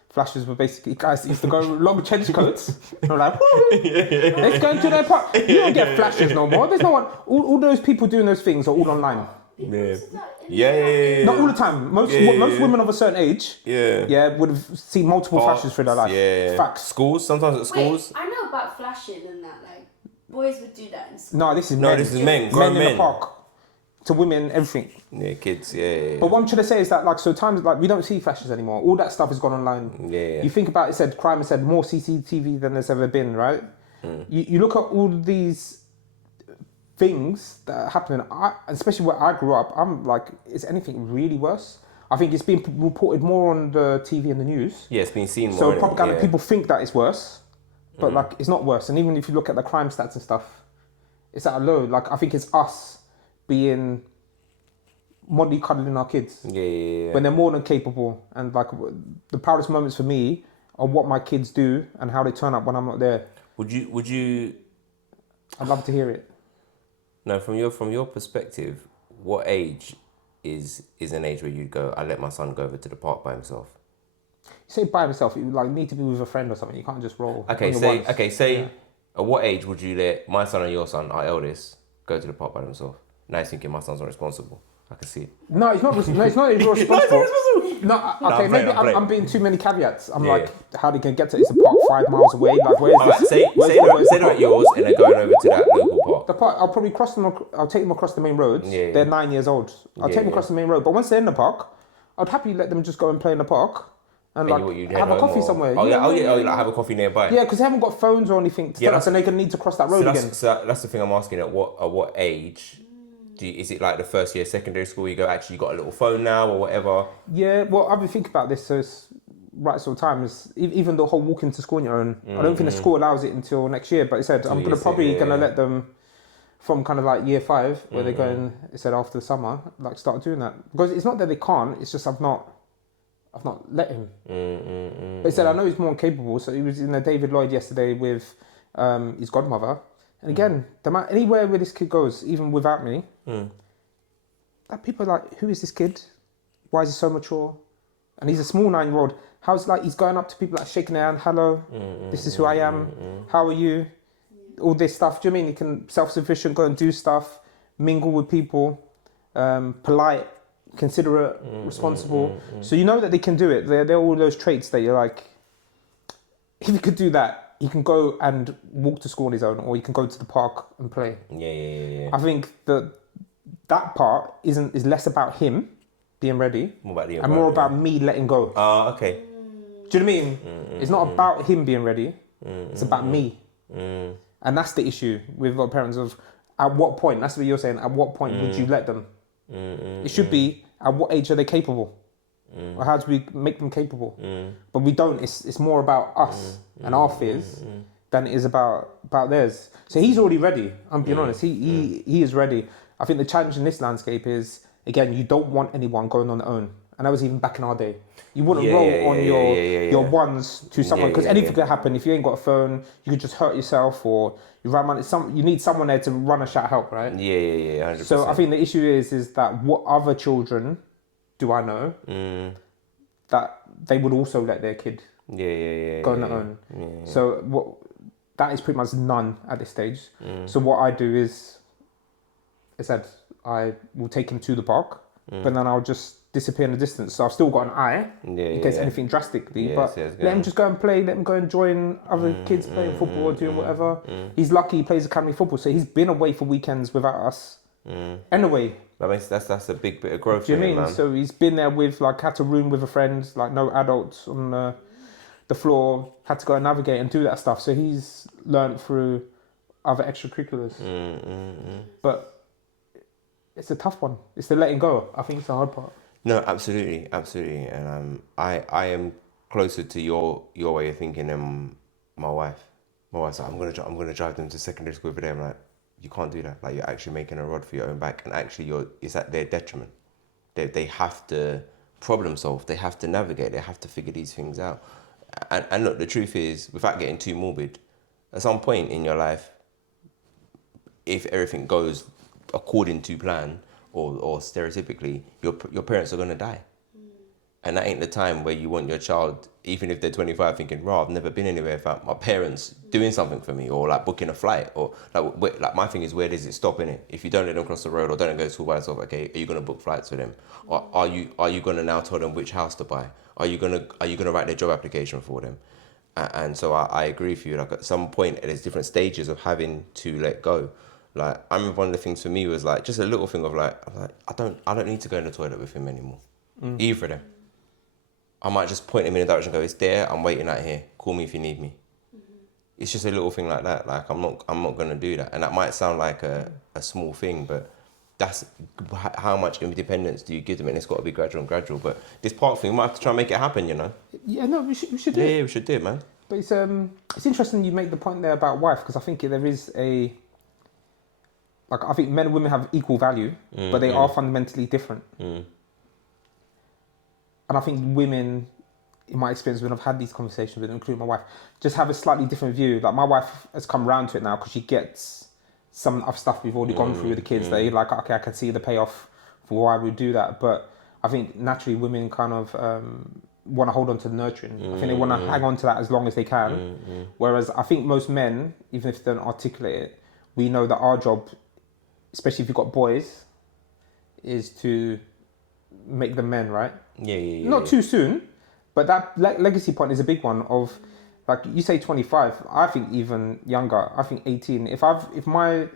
Flashes were basically guys that used to go long trench coats. They were like, let's go into their park. You don't get flashes no more. There's no one. All those people doing those things are all online. Yeah. Not all the time. Most women of a certain age, would have seen multiple flashes through their life. Yeah. Facts. Schools, sometimes at schools. Wait, I know about flashing and that. Like boys would do that in school. No, this is men. Grown men in the park. To women, everything. Yeah, kids. Yeah. But what I'm trying to say is that, like, so times like we don't see flashes anymore. All that stuff has gone online. Yeah. You think about it. Said crime has said more CCTV than there's ever been. Right. You look at all these things that are happening, especially where I grew up, I'm like, is anything really worse? I think it's been reported more on the TV and the news. Yeah, it's been seen more. So propaganda, people think that it's worse, but like it's not worse. And even if you look at the crime stats and stuff, it's at a low. Like I think it's us being mollycoddling our kids. Yeah. When they're more than capable. And like the proudest moments for me are what my kids do and how they turn up when I'm not there. Would you? I'd love to hear it. No, from your perspective, what age is an age where you'd go, I let my son go over to the park by himself? say by himself, you like need to be with a friend or something. You can't just roll. Okay, say at what age would you let my son and your son, our eldest, go to the park by themselves? Now he's thinking my son's not responsible. I can see it. No, it's not. No, it's not irresponsible. No, okay, I'm maybe playing. I'm being too many caveats. I'm like, how they can get to? It's a park 5 miles away. Like, where is Alright, this? say they're at yours and they're going over to that local park. The park. I'll probably cross them. I'll take them across the main roads. Yeah. They're 9 years old. I'll take them across the main road. But once they're in the park, I'd happily let them just go and play in the park and like have a coffee somewhere. Like have a coffee nearby. Yeah, because they haven't got phones or anything to tell us, and they're gonna need to cross that road again. So that's the thing I'm asking. At what age? Is it like the first year secondary school? You go, actually, you got a little phone now or whatever. Yeah, well, I've been thinking about this. So it's right sort of time. Is even the whole walking to school on your own. I don't think the school allows it until next year. But it said I'm gonna let them from kind of like year 5 where they're going. It said after the summer, like start doing that because it's not that they can't. It's just I've not let him. But he said I know he's more capable. So he was in a David Lloyd yesterday with his godmother. And again, anywhere where this kid goes, even without me, that people are like, who is this kid? Why is he so mature? And he's a small 9-year-old. How's like he's going up to people like shaking their hand, hello, this is who I am. How are you? All this stuff. Do you mean he can self-sufficient, go and do stuff, mingle with people, polite, considerate, responsible. So you know that they can do it. They're all those traits that you're like, if he could do that, he can go and walk to school on his own, or he can go to the park and play. Yeah. I think that part is less about him being ready, and more about me letting go. Okay. Do you know what I mean? It's not about him being ready. It's about me. And that's the issue with a lot of parents of at what point, that's what you're saying, at what point would you let them? It should be, at what age are they capable? Or how do we make them capable? But we don't. It's more about us and our fears than it is about theirs. So he's already ready. I'm being honest. He is ready. I think the challenge in this landscape is, again, you don't want anyone going on their own. And that was even back in our day. You wouldn't roll on your ones to someone because anything could happen. If you ain't got a phone, you could just hurt yourself, or you need someone there to run and shout help, right? Yeah, 100%. So I think the issue is that what other children do I know that they would also let their kid go on their own. So that is pretty much none at this stage. So what I do is, I said, I will take him to the park, but then I'll just disappear in the distance. So I've still got an eye in case anything drastically, but let him just go and play, let him go and join other kids playing football or doing whatever. He's lucky he plays academy football, so he's been away for weekends without us. Anyway. That's a big bit of growth. Do you mean? Man. So he's been there with had to room with a friend, like no adults on the floor, had to go and navigate and do that stuff. So he's learned through other extracurriculars. But it's a tough one. It's the letting go. I think it's the hard part. No, absolutely. And I am closer to your way of thinking than my wife. My wife's like, I'm gonna drive them to secondary school every day. I'm like, you can't do that. Like, you're actually making a rod for your own back, and actually it's at their detriment. They have to problem solve. They have to navigate. They have to figure these things out. And look, the truth is, without getting too morbid, at some point in your life, if everything goes according to plan or stereotypically, your parents are gonna die. And that ain't the time where you want your child, even if they're 25, thinking, "Raw, I've never been anywhere without my parents doing something for me," or like booking a flight, or like my thing is, where does it stop in it? If you don't let them cross the road or don't go to school by yourself, okay, are you gonna book flights for them? Or are you gonna now tell them which house to buy? Are you gonna write their job application for them? And so I agree with you. Like at some point, there's different stages of having to let go. Like I remember one of the things for me was like just a little thing of like, I don't need to go in the toilet with him anymore. Either of them. I might just point him in a direction and go, it's there, I'm waiting out here. Call me if you need me. It's just a little thing like that. Like I'm not gonna do that. And that might sound like a small thing, but that's how much independence do you give them, and it's got to be gradual. But this part thing, we might have to try and make it happen, you know? Yeah, no, we should do it. Yeah, we should do it, man. But it's interesting you make the point there about wife, because I think there is I think men and women have equal value, but they are fundamentally different. And I think women, in my experience, when I've had these conversations with them, including my wife, just have a slightly different view. Like my wife has come around to it now because she gets some of stuff we've already gone through with the kids. They like, okay, I can see the payoff for why we do that. But I think naturally women kind of want to hold on to the nurturing. I think they want to hang on to that as long as they can. Whereas I think most men, even if they don't articulate it, we know that our job, especially if you've got boys, is to make them men, right? Not too soon, but that legacy point is a big one of, like you say 25, I think even younger, I think 18. If my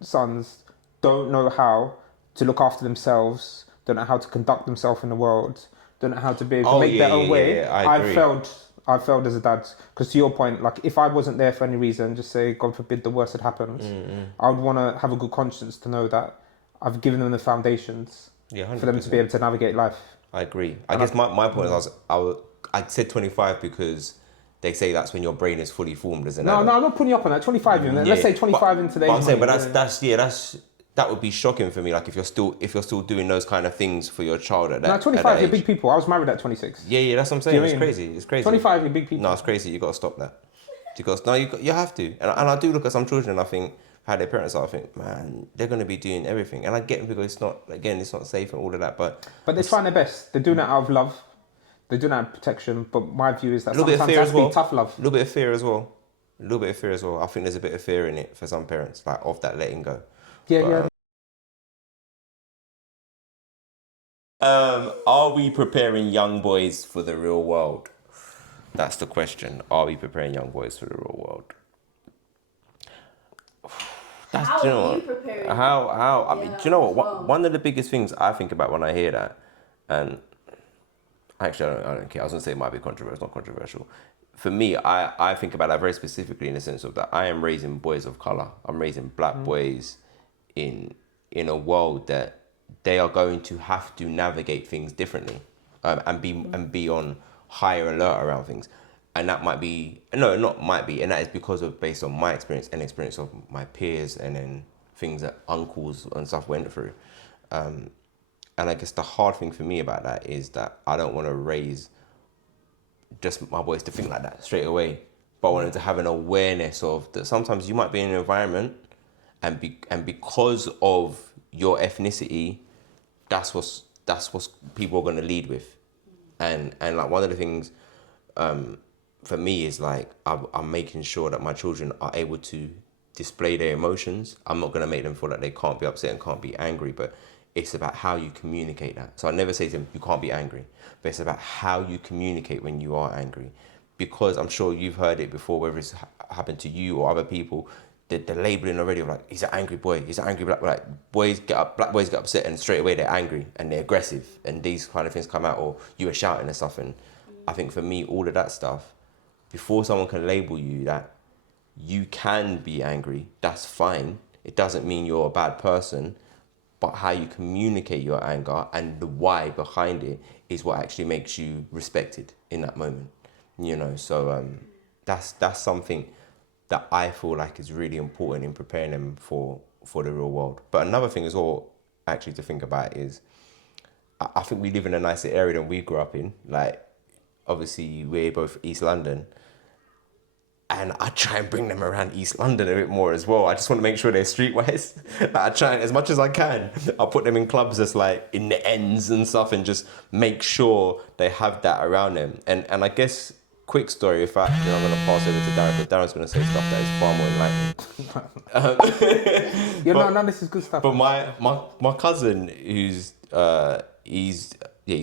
sons don't know how to look after themselves, don't know how to conduct themselves in the world, don't know how to be able to make their own way, I failed as a dad. Because to your point, like if I wasn't there for any reason, just say, God forbid the worst had happened, I would want to have a good conscience to know that I've given them the foundations for them to be able to navigate life. I agree. I guess my point is I said 25 because they say that's when your brain is fully formed as an adult. No, I'm not putting you up on that. 25 even. Let's say 25 in today's. But I'm saying, that would be shocking for me. Like if you're still doing those kind of things for your child at that. No, 25 you're big people. I was married at 26. Yeah, that's what I'm saying. It's crazy. It's crazy. 25 you're big people. No, it's crazy. You got to stop that. You have to. And I do look at some children and I think how their parents are. I think, man, they're going to be doing everything. And I get it because it's not safe and all of that. But they're trying their best. They're doing it out of love. They're doing that in protection, but my view is that sometimes it has to be tough love. A little bit of fear as well. I think there's a bit of fear in it for some parents, like of that letting go. Yeah. Are we preparing young boys for the real world? That's the question. Are we preparing young boys for the real world? How are you preparing? How? I mean, do you know what? One of the biggest things I think about when I hear that, and actually, I don't care. I was going to say it might be controversial. It's not controversial. For me, I think about that very specifically in the sense of that I am raising boys of colour. I'm raising black boys in a world that they are going to have to navigate things differently and be on higher alert around things. And that might be, no, not might be, and that is because of based on my experience and experience of my peers and then things that uncles and stuff went through. And I guess the hard thing for me about that is that I don't want to raise just my boys to think like that straight away, but I want them to have an awareness of that sometimes you might be in an environment and because of your ethnicity, that's what people are going to lead with. And like one of the things for me is like I'm making sure that my children are able to display their emotions. I'm not going to make them feel like they can't be upset and can't be angry, but it's about how you communicate that. So I never say to them, you can't be angry, but it's about how you communicate when you are angry. Because I'm sure you've heard it before, whether it's happened to you or other people, the labeling already of like, he's an angry boy, he's an angry black boy. Like black boys get upset and straight away they're angry and they're aggressive and these kind of things come out, or you were shouting and stuff. And I think for me, all of that stuff, before someone can label you that you can be angry, that's fine. It doesn't mean you're a bad person. But how you communicate your anger and the why behind it is what actually makes you respected in that moment. You know, so that's something that I feel like is really important in preparing them for the real world. But another thing as well, actually to think about is, I think we live in a nicer area than we grew up in. Like, obviously we're both East London. And I try and bring them around East London a bit more as well. I just want to make sure they're streetwise. I try as much as I can. I'll put them in clubs that's like in the ends and stuff and just make sure they have that around them. And I guess, quick story, in fact, I'm going to pass over to Darren, because Darren's going to say stuff that is far more enlightening. No, this is good stuff. But my cousin, who's, he's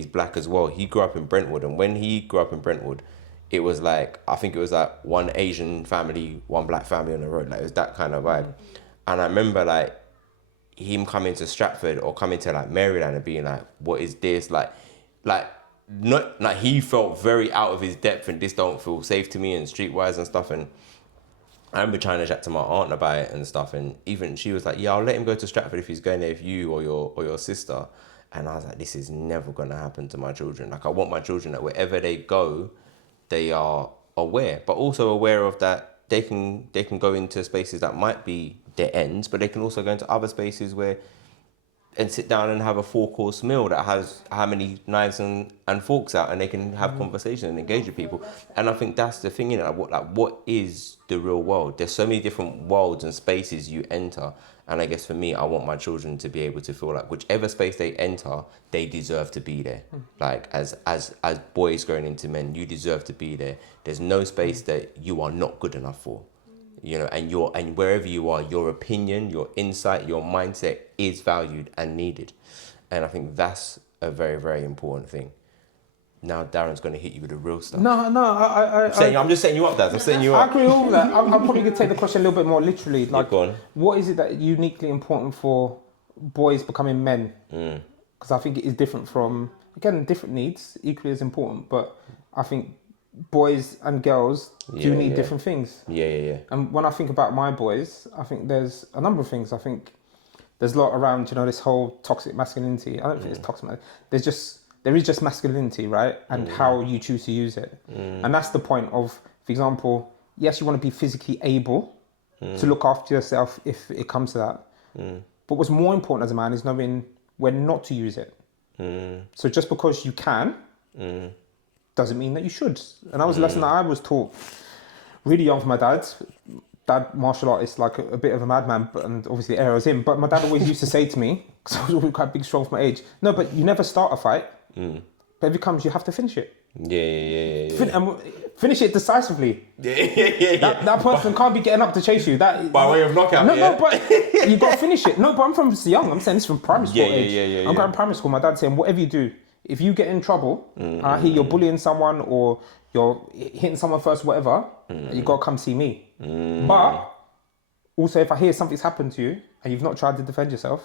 black as well. He grew up in Brentwood. And when he grew up in Brentwood, it was like, I think it was like one Asian family, one black family on the road. Like, it was that kind of vibe. And I remember like him coming to Stratford or coming to like Maryland and being like, what is this? Like not like, he felt very out of his depth and this don't feel safe to me and streetwise and stuff. And I remember trying to chat to my aunt about it and stuff. And even she was like, yeah, I'll let him go to Stratford if he's going there with you or your sister. And I was like, this is never going to happen to my children. Like, I want my children that wherever they go, they are aware, but also aware of that they can go into spaces that might be their ends, but they can also go into other spaces where and sit down and have a 4-course meal that has how many knives and forks out, and they can have conversation and engage with people. And I think that's the thing, what is the real world? There's so many different worlds and spaces you enter. And I guess for me, I want my children to be able to feel like whichever space they enter, they deserve to be there. Like as boys growing into men, you deserve to be there. There's no space that you are not good enough for. And wherever you are, your opinion, your insight, your mindset is valued and needed. And I think that's a very, very important thing. Now Darren's going to hit you with the real stuff. I'm just setting you up, Dad. I'm setting you up. I agree with all that. I'm probably going to take the question a little bit more literally. Like, go on. What is it that is uniquely important for boys becoming men? Because I think it is different from, again, different needs, equally as important. But I think boys and girls do need different things. Yeah. And when I think about my boys, I think there's a number of things. I think there's a lot around, this whole toxic masculinity. I don't think it's toxic. There is just masculinity, right? And how you choose to use it. And that's the point of, for example, yes, you want to be physically able to look after yourself if it comes to that. But what's more important as a man is knowing when not to use it. So just because you can, doesn't mean that you should. And that was a lesson that I was taught really young from my dad. Dad, martial artist, like a bit of a madman, and obviously the era was him. But my dad always used to say to me, because I was always quite big, strong for my age, no, but you never start a fight. But if it comes, you have to finish it. Yeah. Finish it decisively. That person can't be getting up to chase you. That by way of knockout. No, but you got to finish it. No, but I'm from young. I'm saying this from primary school age. I'm going to primary school. My dad's saying, whatever you do, if you get in trouble, and I hear you're bullying someone or you're hitting someone first, whatever, you got to come see me. But also, if I hear something's happened to you and you've not tried to defend yourself,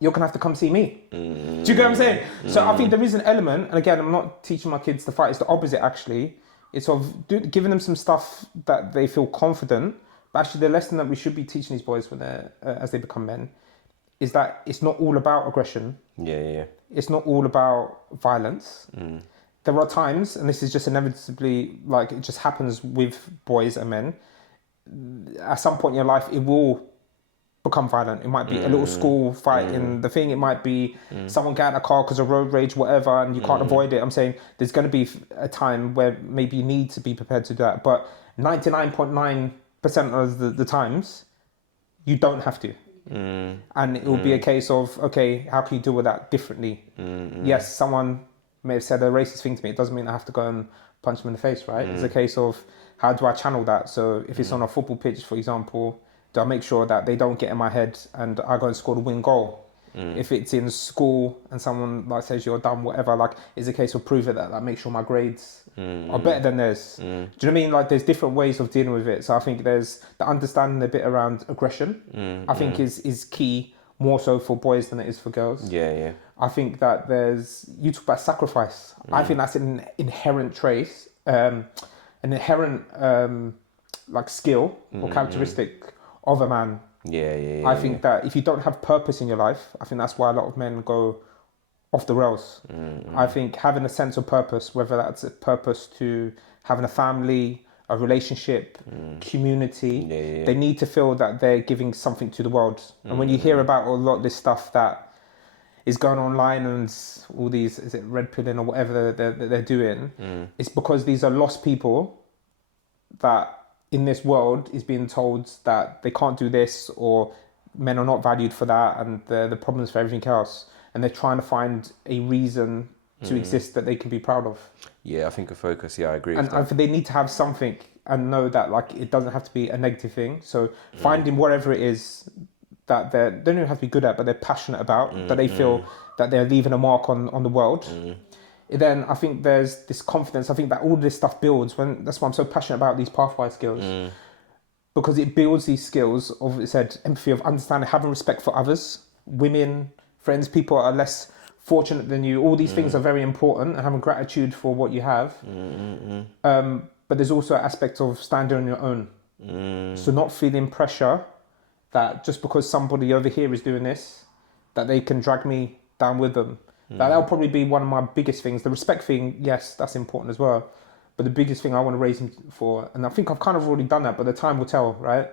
you're going to have to come see me. Do you get what I'm saying? So I think there is an element, and again, I'm not teaching my kids to fight. It's the opposite, actually. It's giving them some stuff that they feel confident. But actually, the lesson that we should be teaching these boys when as they become men is that it's not all about aggression. It's not all about violence. There are times, and this is just inevitably, like it just happens with boys and men, at some point in your life, it will become violent. It might be a little school fight in the thing. It might be someone get out of a car because of road rage, whatever, and you can't avoid it. I'm saying there's going to be a time where maybe you need to be prepared to do that. But 99.9% of the times, you don't have to. And it will be a case of, okay, how can you deal with that differently? Yes, someone may have said a racist thing to me. It doesn't mean I have to go and punch them in the face, right? It's a case of, how do I channel that? So if it's on a football pitch, for example, do I make sure that they don't get in my head and I go and score the win goal? If it's in school and someone like says you're dumb, whatever, like it's a case of proving that, like make sure my grades are better than theirs. Do you know what I mean? Like there's different ways of dealing with it. So I think there's the understanding a bit around aggression. I think is key, more so for boys than it is for girls. I think that you talk about sacrifice. I think that's an inherent trait, an inherent like skill or characteristic of a man. I think that if you don't have purpose in your life, I think that's why a lot of men go off the rails. I think having a sense of purpose, whether that's a purpose to having a family, a relationship, community, they need to feel that they're giving something to the world. And when you hear about a lot of this stuff that is going online and all these, is it red pilling or whatever they're doing, it's because these are lost people that in this world is being told that they can't do this or men are not valued for that and the problems for everything else. And they're trying to find a reason to exist that they can be proud of. I think a focus, I agree with that. And they need to have something and know that like it doesn't have to be a negative thing. So finding whatever it is that they don't even have to be good at, but they're passionate about, that they feel that they're leaving a mark on the world. Then I think there's this confidence. I think that all this stuff builds. That's why I'm so passionate about these Pathwise skills, because it builds these skills of, it said, empathy, of understanding, having respect for others, women, friends, people are less fortunate than you. All these things are very important, and having gratitude for what you have. But there's also an aspect of standing on your own. So not feeling pressure that just because somebody over here is doing this, that they can drag me down with them. That'll probably be one of my biggest things. The respect thing, yes, that's important as well. But the biggest thing I want to raise him for, and I think I've kind of already done that, but the time will tell, right?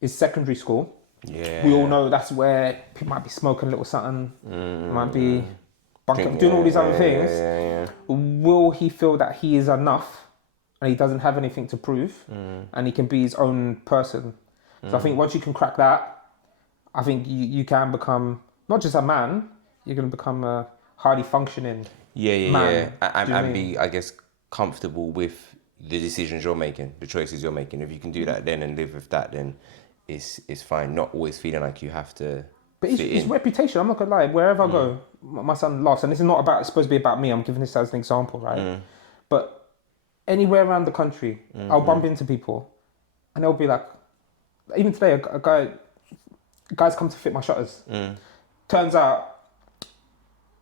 Is secondary school. Yeah. We all know that's where people might be smoking a little something, might be doing all these other things. Will he feel that he is enough and he doesn't have anything to prove and he can be his own person? So I think once you can crack that, I think you can become not just a man, you're going to become a highly functioning man. And be, I guess, comfortable with the decisions you're making, the choices you're making. If you can do that then and live with that, then it's fine. Not always feeling like you have to. But his reputation, I'm not gonna lie, wherever I go, my son laughs, and this is not it's supposed to be about me, I'm giving this as an example, right? But anywhere around the country, I'll bump into people and they'll be like, even today, guy's come to fit my shutters. Turns out,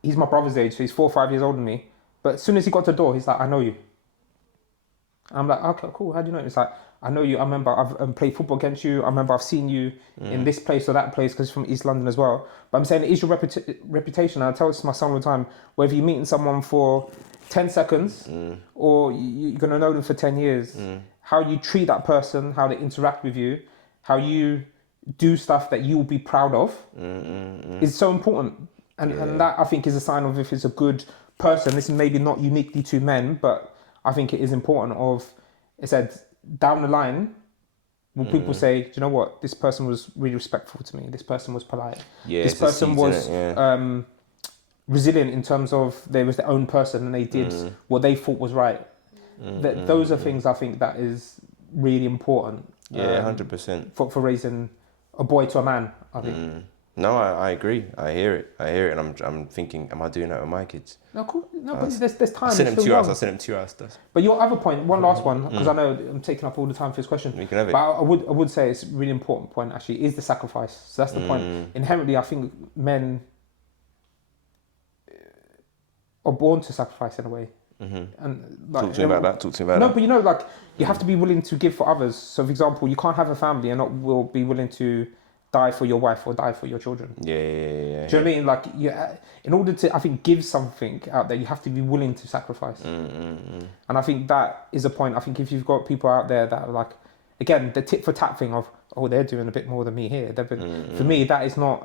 he's my brother's age, so he's 4 or 5 years older than me. But as soon as he got to the door, he's like, I know you. And I'm like, okay, cool, how do you know? It's like, I know you, I remember I've played football against you, I remember I've seen you in this place or that place, because he's from East London as well. But I'm saying it is your reputation. And I tell this to my son all the time, whether you're meeting someone for 10 seconds or you're going to know them for 10 years, how you treat that person, how they interact with you, how you do stuff that you will be proud of is so important. And that, I think, is a sign of if it's a good person. This is maybe not uniquely to men, but I think it is important of, it said, down the line, will people say, do you know what, this person was really respectful to me, this person was polite, this person was resilient in terms of they was their own person and they did what they thought was right. Those are things I think that is really important. 100%. For raising a boy to a man, I think. No, I agree. I hear it, and I'm thinking, am I doing that with my kids? No, cool. No, but there's time. I sent them 2 hours. I sent them 2 hours. But your other point, one last one, because I know I'm taking up all the time for this question. You can have it. But I would say it's a really important point, actually, is the sacrifice. So that's the point. Inherently, I think men are born to sacrifice in a way. And like, Talk to me about that. No, but you know, like, you have to be willing to give for others. So, for example, you can't have a family and not will be willing to die for your wife or die for your children. Yeah. Do you know what I mean? Like, in order to, I think, give something out there, you have to be willing to sacrifice. And I think that is a point. I think if you've got people out there that are like, again, the tit for tat thing of, oh, they're doing a bit more than me here. For me, that is not,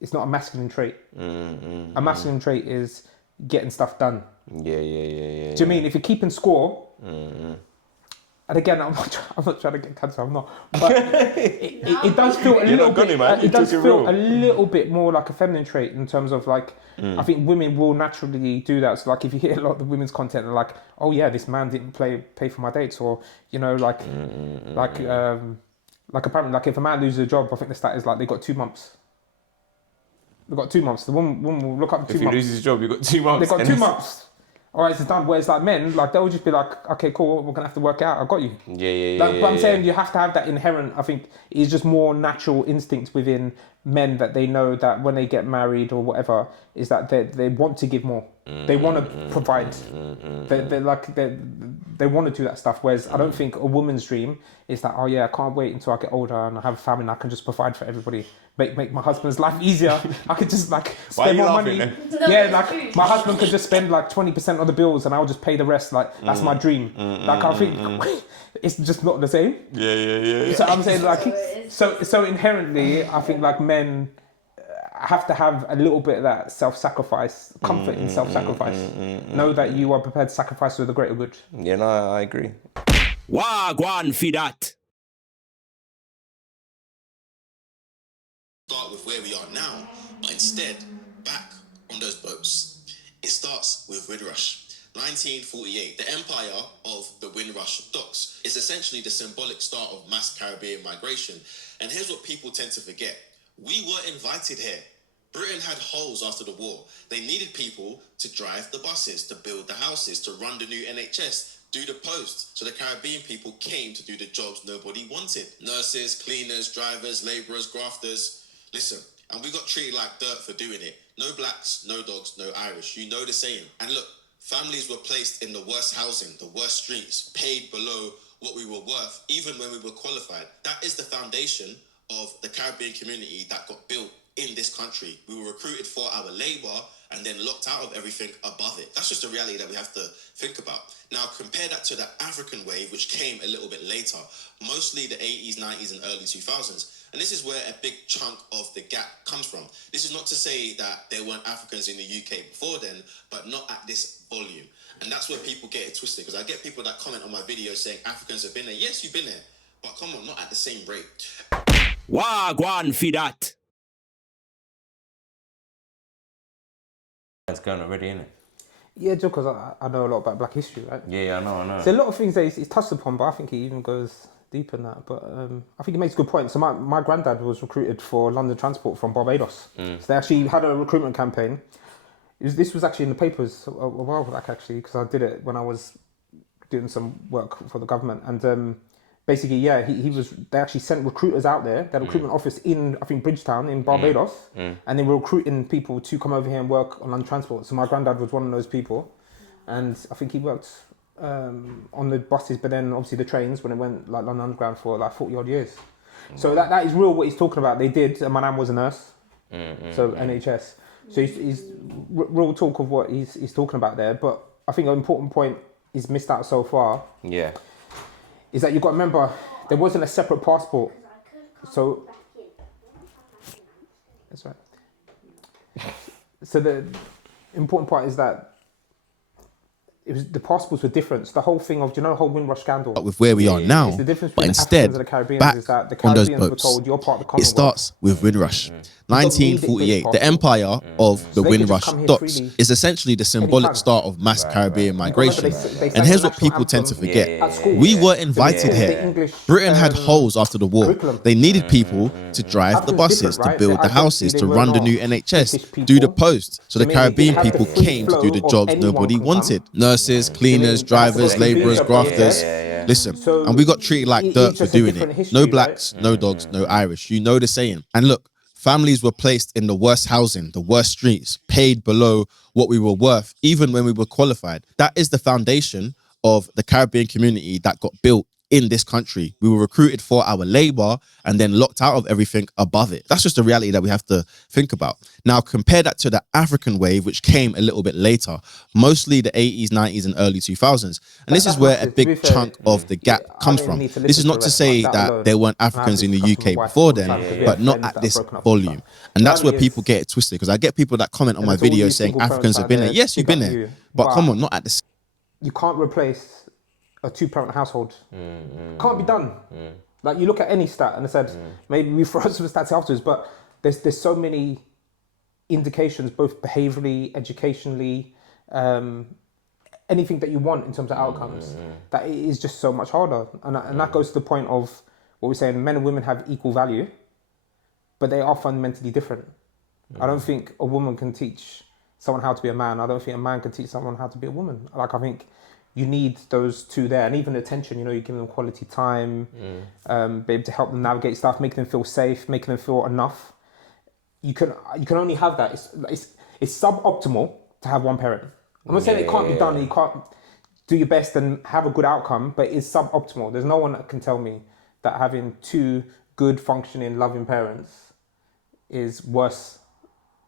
it's not a masculine trait. A masculine trait is getting stuff done. Yeah. Do you know what I mean? If you're keeping score, and again, I'm not trying to get cancer. I'm not. But it does feel a little bit. It does feel a little bit more like a feminine trait in terms of like. I think women will naturally do that. So like, if you hear a lot of the women's content, they're like, "Oh yeah, this man didn't pay for my dates," or you know, like apparently, like if a man loses a job, I think the stat is like they got 2 months. They got 2 months. The woman will look up 2 months. If he loses his job, you got 2 months. They got 2 months. All right, it's done. Whereas like men, like they'll just be like, okay, cool, we're gonna have to work it out. I got you. But I'm saying you have to have that inherent. I think it's just more natural instinct within men that they know that when they get married or whatever, is that they want to give more. They want to provide. They want to do that stuff. Whereas I don't think a woman's dream is that, oh yeah, I can't wait until I get older and I have a family and I can just provide for everybody. Make my husband's life easier. I could just like spend more money. Yeah, like my husband could just spend like 20% of the bills and I'll just pay the rest. Like that's my dream. Like I think it's just not the same. Yeah. So I'm saying like so inherently, I think like men have to have a little bit of that self-sacrifice, comfort in self-sacrifice. Know that you are prepared to sacrifice for the greater good. Yeah, no, I agree. Wagwan for that. Start with where we are now, but instead, back on those boats. It starts with Windrush. 1948, the empire of the Windrush docks is essentially the symbolic start of mass Caribbean migration. And here's what people tend to forget. We were invited here. Britain had holes after the war. They needed people to drive the buses, to build the houses, to run the new NHS, do the post. So the Caribbean people came to do the jobs nobody wanted. Nurses, cleaners, drivers, labourers, grafters. Listen, and we got treated like dirt for doing it. No blacks, no dogs, no Irish. You know the saying. And look, families were placed in the worst housing, the worst streets, paid below what we were worth, even when we were qualified. That is the foundation of the Caribbean community that got built in this country. We were recruited for our labour and then locked out of everything above it. That's just a reality that we have to think about. Now, compare that to the African wave, which came a little bit later, mostly the 80s, 90s, and early 2000s. And this is where a big chunk of the gap comes from. This is not to say that there weren't Africans in the UK before then, but not at this volume. And that's where people get it twisted, because I get people that comment on my videos saying Africans have been there. Yes, you've been there, but come on, not at the same rate. Wagwan for that. That's going already, isn't it? Yeah, just because I know a lot about Black history, right? Yeah, I know. So a lot of things that he's touched upon, but I think he even goes deeper than that. But I think he makes a good point. So my granddad was recruited for London Transport from Barbados. So they actually had a recruitment campaign. This was actually in the papers a while back, actually, because I did it when I was doing some work for the government. And basically, yeah, they actually sent recruiters out there, their recruitment office in, I think, Bridgetown in Barbados, and they were recruiting people to come over here and work on London Transport. So my granddad was one of those people, and I think he worked on the buses, but then obviously the trains when it went like London Underground for like 40 odd years. So that is real what he's talking about. They did, and my nan was a nurse, so NHS. So he's real talk of what he's talking about there. But I think an important point he's missed out so far. Yeah. Is that you've got to remember there wasn't a separate passport. So that's right. So the important part is that the passports were different. So the whole thing of, do you know the whole Windrush scandal? But with where we are now, the difference but between instead, Africans and the Caribbeans back is that the on those Caribbeans were boats, told you're part of the it Commonwealth. starts with Windrush. 1948, the empire of the So they could just Windrush come here docks freely is essentially the symbolic anytime. start of mass Caribbean migration. They And sang here's the what people national tend to anthem forget. at school. We were The invited here. English, Britain had holes after the war. curriculum. They needed people to drive the Africans buses, different, to right? build the They're houses, identity, to they run were the new not NHS, British do the people. post. So the They Caribbean had the people free came to do the flow of jobs anyone nobody can come. wanted. Nurses, cleaners, They had to go drivers, through labourers, visa grafters. process. Listen, So and we got treated like it's dirt for just a doing different it. history, No right? blacks, no dogs, no Irish. You know the saying. And look, families were placed in the worst housing, the worst streets, paid below what we were worth, even when we were qualified. That is the foundation of the Caribbean community that got built in this country. We were recruited for our labor and then locked out of everything above it. That's just the reality that we have to think about. Now, compare that to the African wave, which came a little bit later, mostly the 80s, 90s, and early 2000s. And this is where a massive. To be big fair, chunk of the gap I comes don't from. need to This is listen not to to the rest, say like, that that alone. there weren't I have Africans this in the discussion with UK my wife before all the then, time because we but have not friends at that this have broken up with volume. them. And that's where Reality people is- get it twisted, because I get people that comment on my And to all you videos saying single Africans parents have out been there. there, Yes, you've big been up there. you. But But come on, not at the you can't replace a two-parent household. Can't be done. Like you look at any stat, and I said maybe we throw some stats afterwards, but there's so many indications, both behaviourally, educationally, anything that you want in terms of outcomes, that it is just so much harder. And that goes to the point of what we're saying: men and women have equal value, but they are fundamentally different. I don't think a woman can teach someone how to be a man. I don't think a man can teach someone how to be a woman. Like, I think you need those two there, and even attention. You know, you give them quality time, be able to help them navigate stuff, making them feel safe, making them feel enough. You can only have that. It's suboptimal to have one parent. I'm not saying it can't be done. You can't do your best and have a good outcome, but it's suboptimal. There's no one that can tell me that having two good, functioning, loving parents is worse.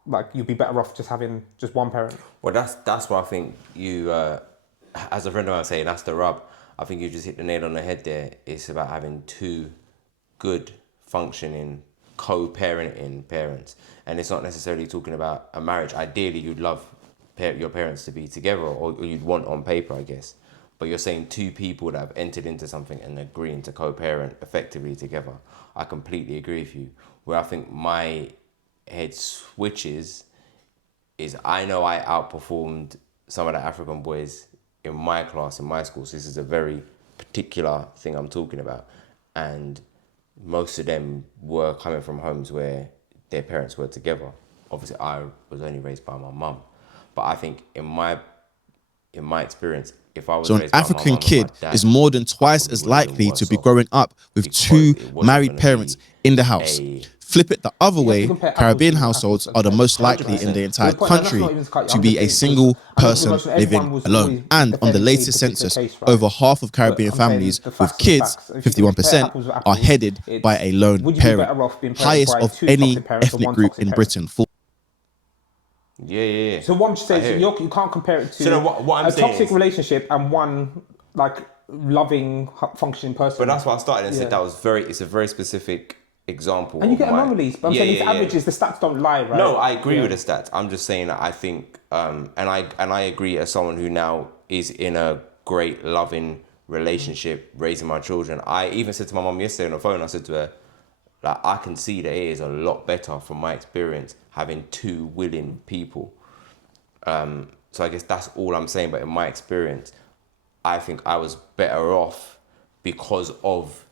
Like, you'd be better off just having just one parent. Well, that's what I think you, as a friend of mine saying, that's the rub. I think you just hit the nail on the head there. It's about having two good, functioning, co-parenting parents. And it's not necessarily talking about a marriage. Ideally, you'd love your parents to be together, or you'd want on paper, I guess. But you're saying two people that have entered into something and agreeing to co-parent effectively together. I completely agree with you. Where I think my head switches is, I know I outperformed some of the African boys in my class, in my school. So this is a very particular thing I'm talking about. And most of them were coming from homes where their parents were together. Obviously, I was only raised by my mum. But I think in my experience, if I was So an raised by my African mum and kid my dad, is more than I twice probably as would've been likely to worse be off, growing up with because two it wasn't married gonna parents be in the house. a Flip it the other way, compare Caribbean apples to households apples, are the okay? most likely in 100%. the entire The point, and that's country not even to cut you, to I'm be just a saying, single because I know person pretty much everyone living was alone. always And on the defending a latest particular census, case, right? over half of But Caribbean I'm saying families the with facts are the kids, facts. If you compare 51%, apples with are apples, headed it's, by a lone would you be parent, better off being parented highest by of two any toxic parents or ethnic one group toxic in parent? Britain. Yeah. So what I'm saying I hear is it. you can't compare it to So no, what I'm a saying toxic is- relationship and one like loving, functioning person. But that's why I started and Yeah. said it's a very specific example. And you of get anomalies, but I'm saying these averages, the stats don't lie, right? No, I agree with the stats. I'm just saying that I think, and I agree as someone who now is in a great, loving relationship, raising my children. I even said to my mum yesterday on the phone, I said to her, like, I can see that it is a lot better from my experience having two willing people. So I guess that's all I'm saying. But in my experience, I think I was better off because of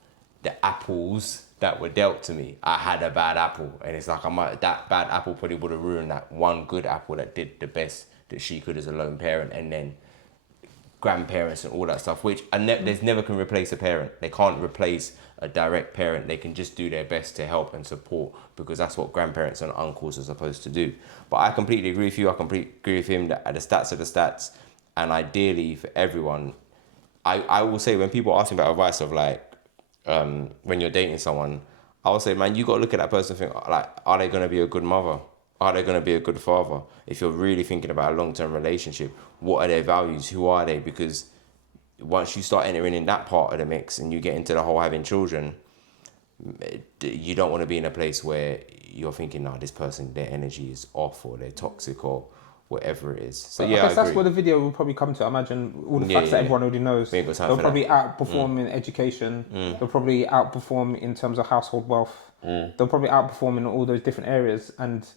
the apples that were dealt to me. I had a bad apple, and it's like that bad apple probably would have ruined that one good apple that did the best that she could as a lone parent, and then grandparents and all that stuff, which there's never can replace a parent. They can't replace a direct parent. They can just do their best to help and support, because that's what grandparents and uncles are supposed to do. But I completely agree with you. I completely agree with him that the stats are the stats, and ideally for everyone, I will say, when people ask me about advice of like, when you're dating someone, I will say, man, you got to look at that person and think, like, are they going to be a good mother? Are they going to be a good father? If you're really thinking about a long-term relationship, what are their values? Who are they? Because once you start entering in that part of the mix and you get into the whole having children, you don't want to be in a place where you're thinking, no, this person, their energy is off, or they're toxic, or whatever it is. So yeah, I guess that's where the video will probably come to. I imagine all the facts that everyone already knows. They'll probably outperform in education. They'll probably outperform in terms of household wealth. They'll probably outperform in all those different areas. And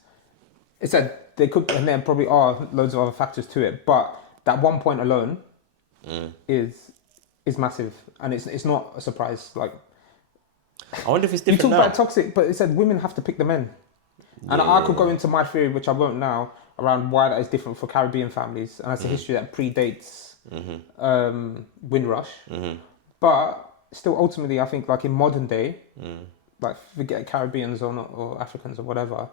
it said they could, and there probably are loads of other factors to it. But that 1 point alone is massive, and it's not a surprise. Like, I wonder if it's different. You talk now. about toxic, but it said women have to pick the men. And I could go into my theory, which I won't now, around why that is different for Caribbean families, and that's a history that predates Windrush. But still, ultimately, I think, like, in modern day, like, forget Caribbeans or Africans or whatever,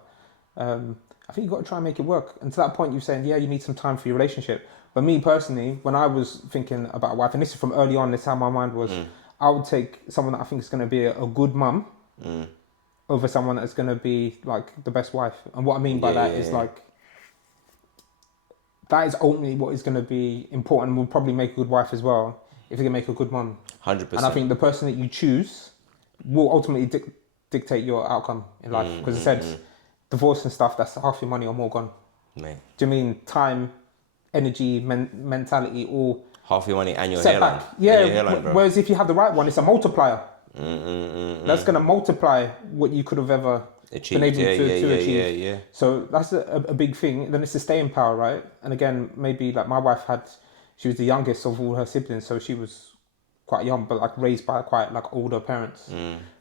I think you've got to try and make it work. And to that point, you're saying, yeah, you need some time for your relationship. But me personally, when I was thinking about a wife, and this is from early on, this is how my mind was, I would take someone that I think is going to be a good mum over someone that's going to be, like, the best wife. And what I mean by that is, like, that is ultimately what is going to be important and will probably make a good wife as well, if you can make a good mum. 100%. And I think the person that you choose will ultimately dictate your outcome in life. Because it said, divorce and stuff, that's half your money or more gone. Mate. Do you mean time, energy, mentality, all half your money and your setback? hairline? Yeah. And your hairline, bro. Whereas if you have the right one, it's a multiplier. That's going to multiply what you could have ever been able to achieve. Yeah. So that's a big thing. Then it's the staying power, right? And again, maybe like my wife she was the youngest of all her siblings, so she was quite young, but like raised by quite like older parents.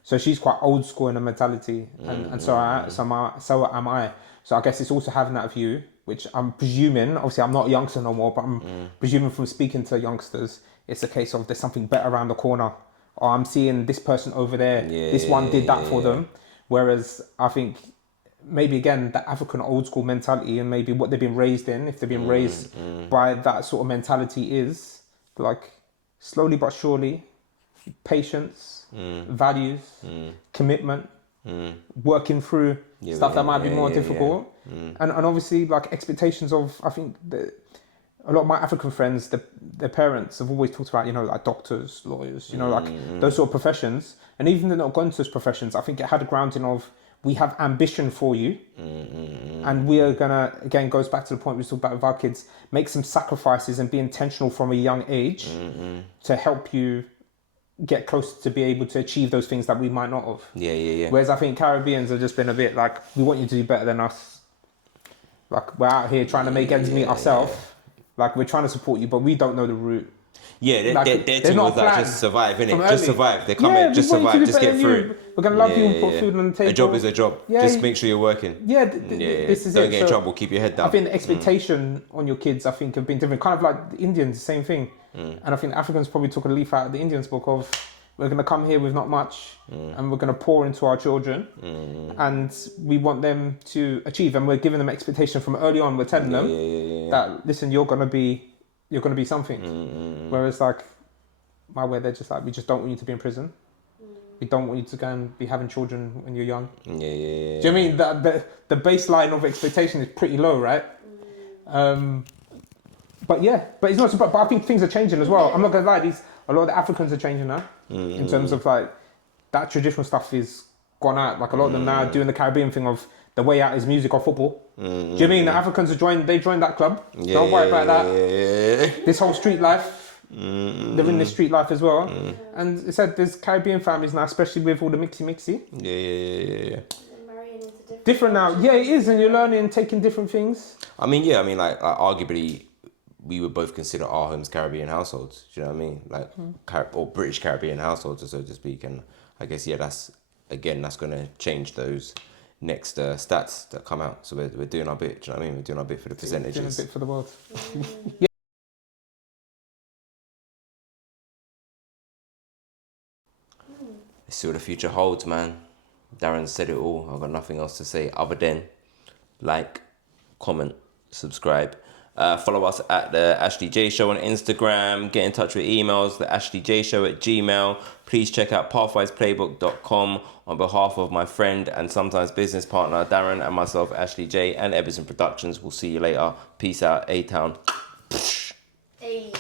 So she's quite old school in her mentality, and so am I. So I guess it's also having that view, which I'm presuming, obviously I'm not a youngster no more, but I'm presuming from speaking to youngsters, it's a case of there's something better around the corner, or I'm seeing this person over there, this one did that for them. Whereas I think maybe again, the African old school mentality and maybe what they've been raised in, if they've been raised by that sort of mentality, is like slowly but surely, patience, values, commitment, working through stuff that might be more difficult. And obviously like expectations of, I think a lot of my African friends, their parents have always talked about, you know, like doctors, lawyers, you know, like those sort of professions. And even though they're not gone to those professions, I think it had a grounding of, we have ambition for you. And we are going to, again, goes back to the point we talked about with our kids, make some sacrifices and be intentional from a young age to help you get closer to be able to achieve those things that we might not have. Yeah. Whereas I think Caribbeans have just been a bit like, we want you to do better than us. Like, we're out here trying to make ends meet ourselves. Like, we're trying to support you, but we don't know the route. Yeah, Like, their thing was like, just survive, innit? Just survive. They come in, in, just survive, just get through it. We're going to love you and put food on the table. A job is a job. Just make sure you're working. This is Don't get in trouble, keep your head down. I think the expectation on your kids, I think, have been different. Kind of like the Indians, the same thing. And I think Africans probably took a leaf out of the Indians book of, we're going to come here with not much and we're going to pour into our children and we want them to achieve, and we're giving them expectation from early on. We're telling them that, listen, you're going to be something. Whereas like my way, they're just like, we just don't want you to be in prison. We don't want you to go and be having children when you're young. Do you know what I mean? The baseline of expectation is pretty low, right? But it's not. But I think things are changing as well. I'm not gonna lie. A lot of the Africans are changing now in terms of like that traditional stuff is gone out. Like a lot of them now are doing the Caribbean thing of the way out is music or football. Do you know what I mean? The Africans have joined that club. Don't worry about that. This whole street life, they're in this street life as well. And it said there's Caribbean families now, especially with all the mixy. Yeah. Marrying into Different now. Yeah, it is. And you're learning and taking different things. I mean, like arguably, we would both consider our homes Caribbean households. Do you know what I mean? Like, or British Caribbean households, so to speak. And I guess, that's going to change those next stats that come out. So we're doing our bit. Do you know what I mean? We're doing our bit for the percentages. Doing a bit for the world. Let's see what the future holds, man. Darren said it all. I've got nothing else to say other than like, comment, subscribe. Follow us at the Ashley J Show on Instagram. Get in touch with emails, the AshleyJShow@gmail. Please check out pathwiseplaybook.com on behalf of my friend and sometimes business partner Darren and myself, Ashley J, and Ebberssun Productions. We'll see you later. Peace out, A-Town. Hey.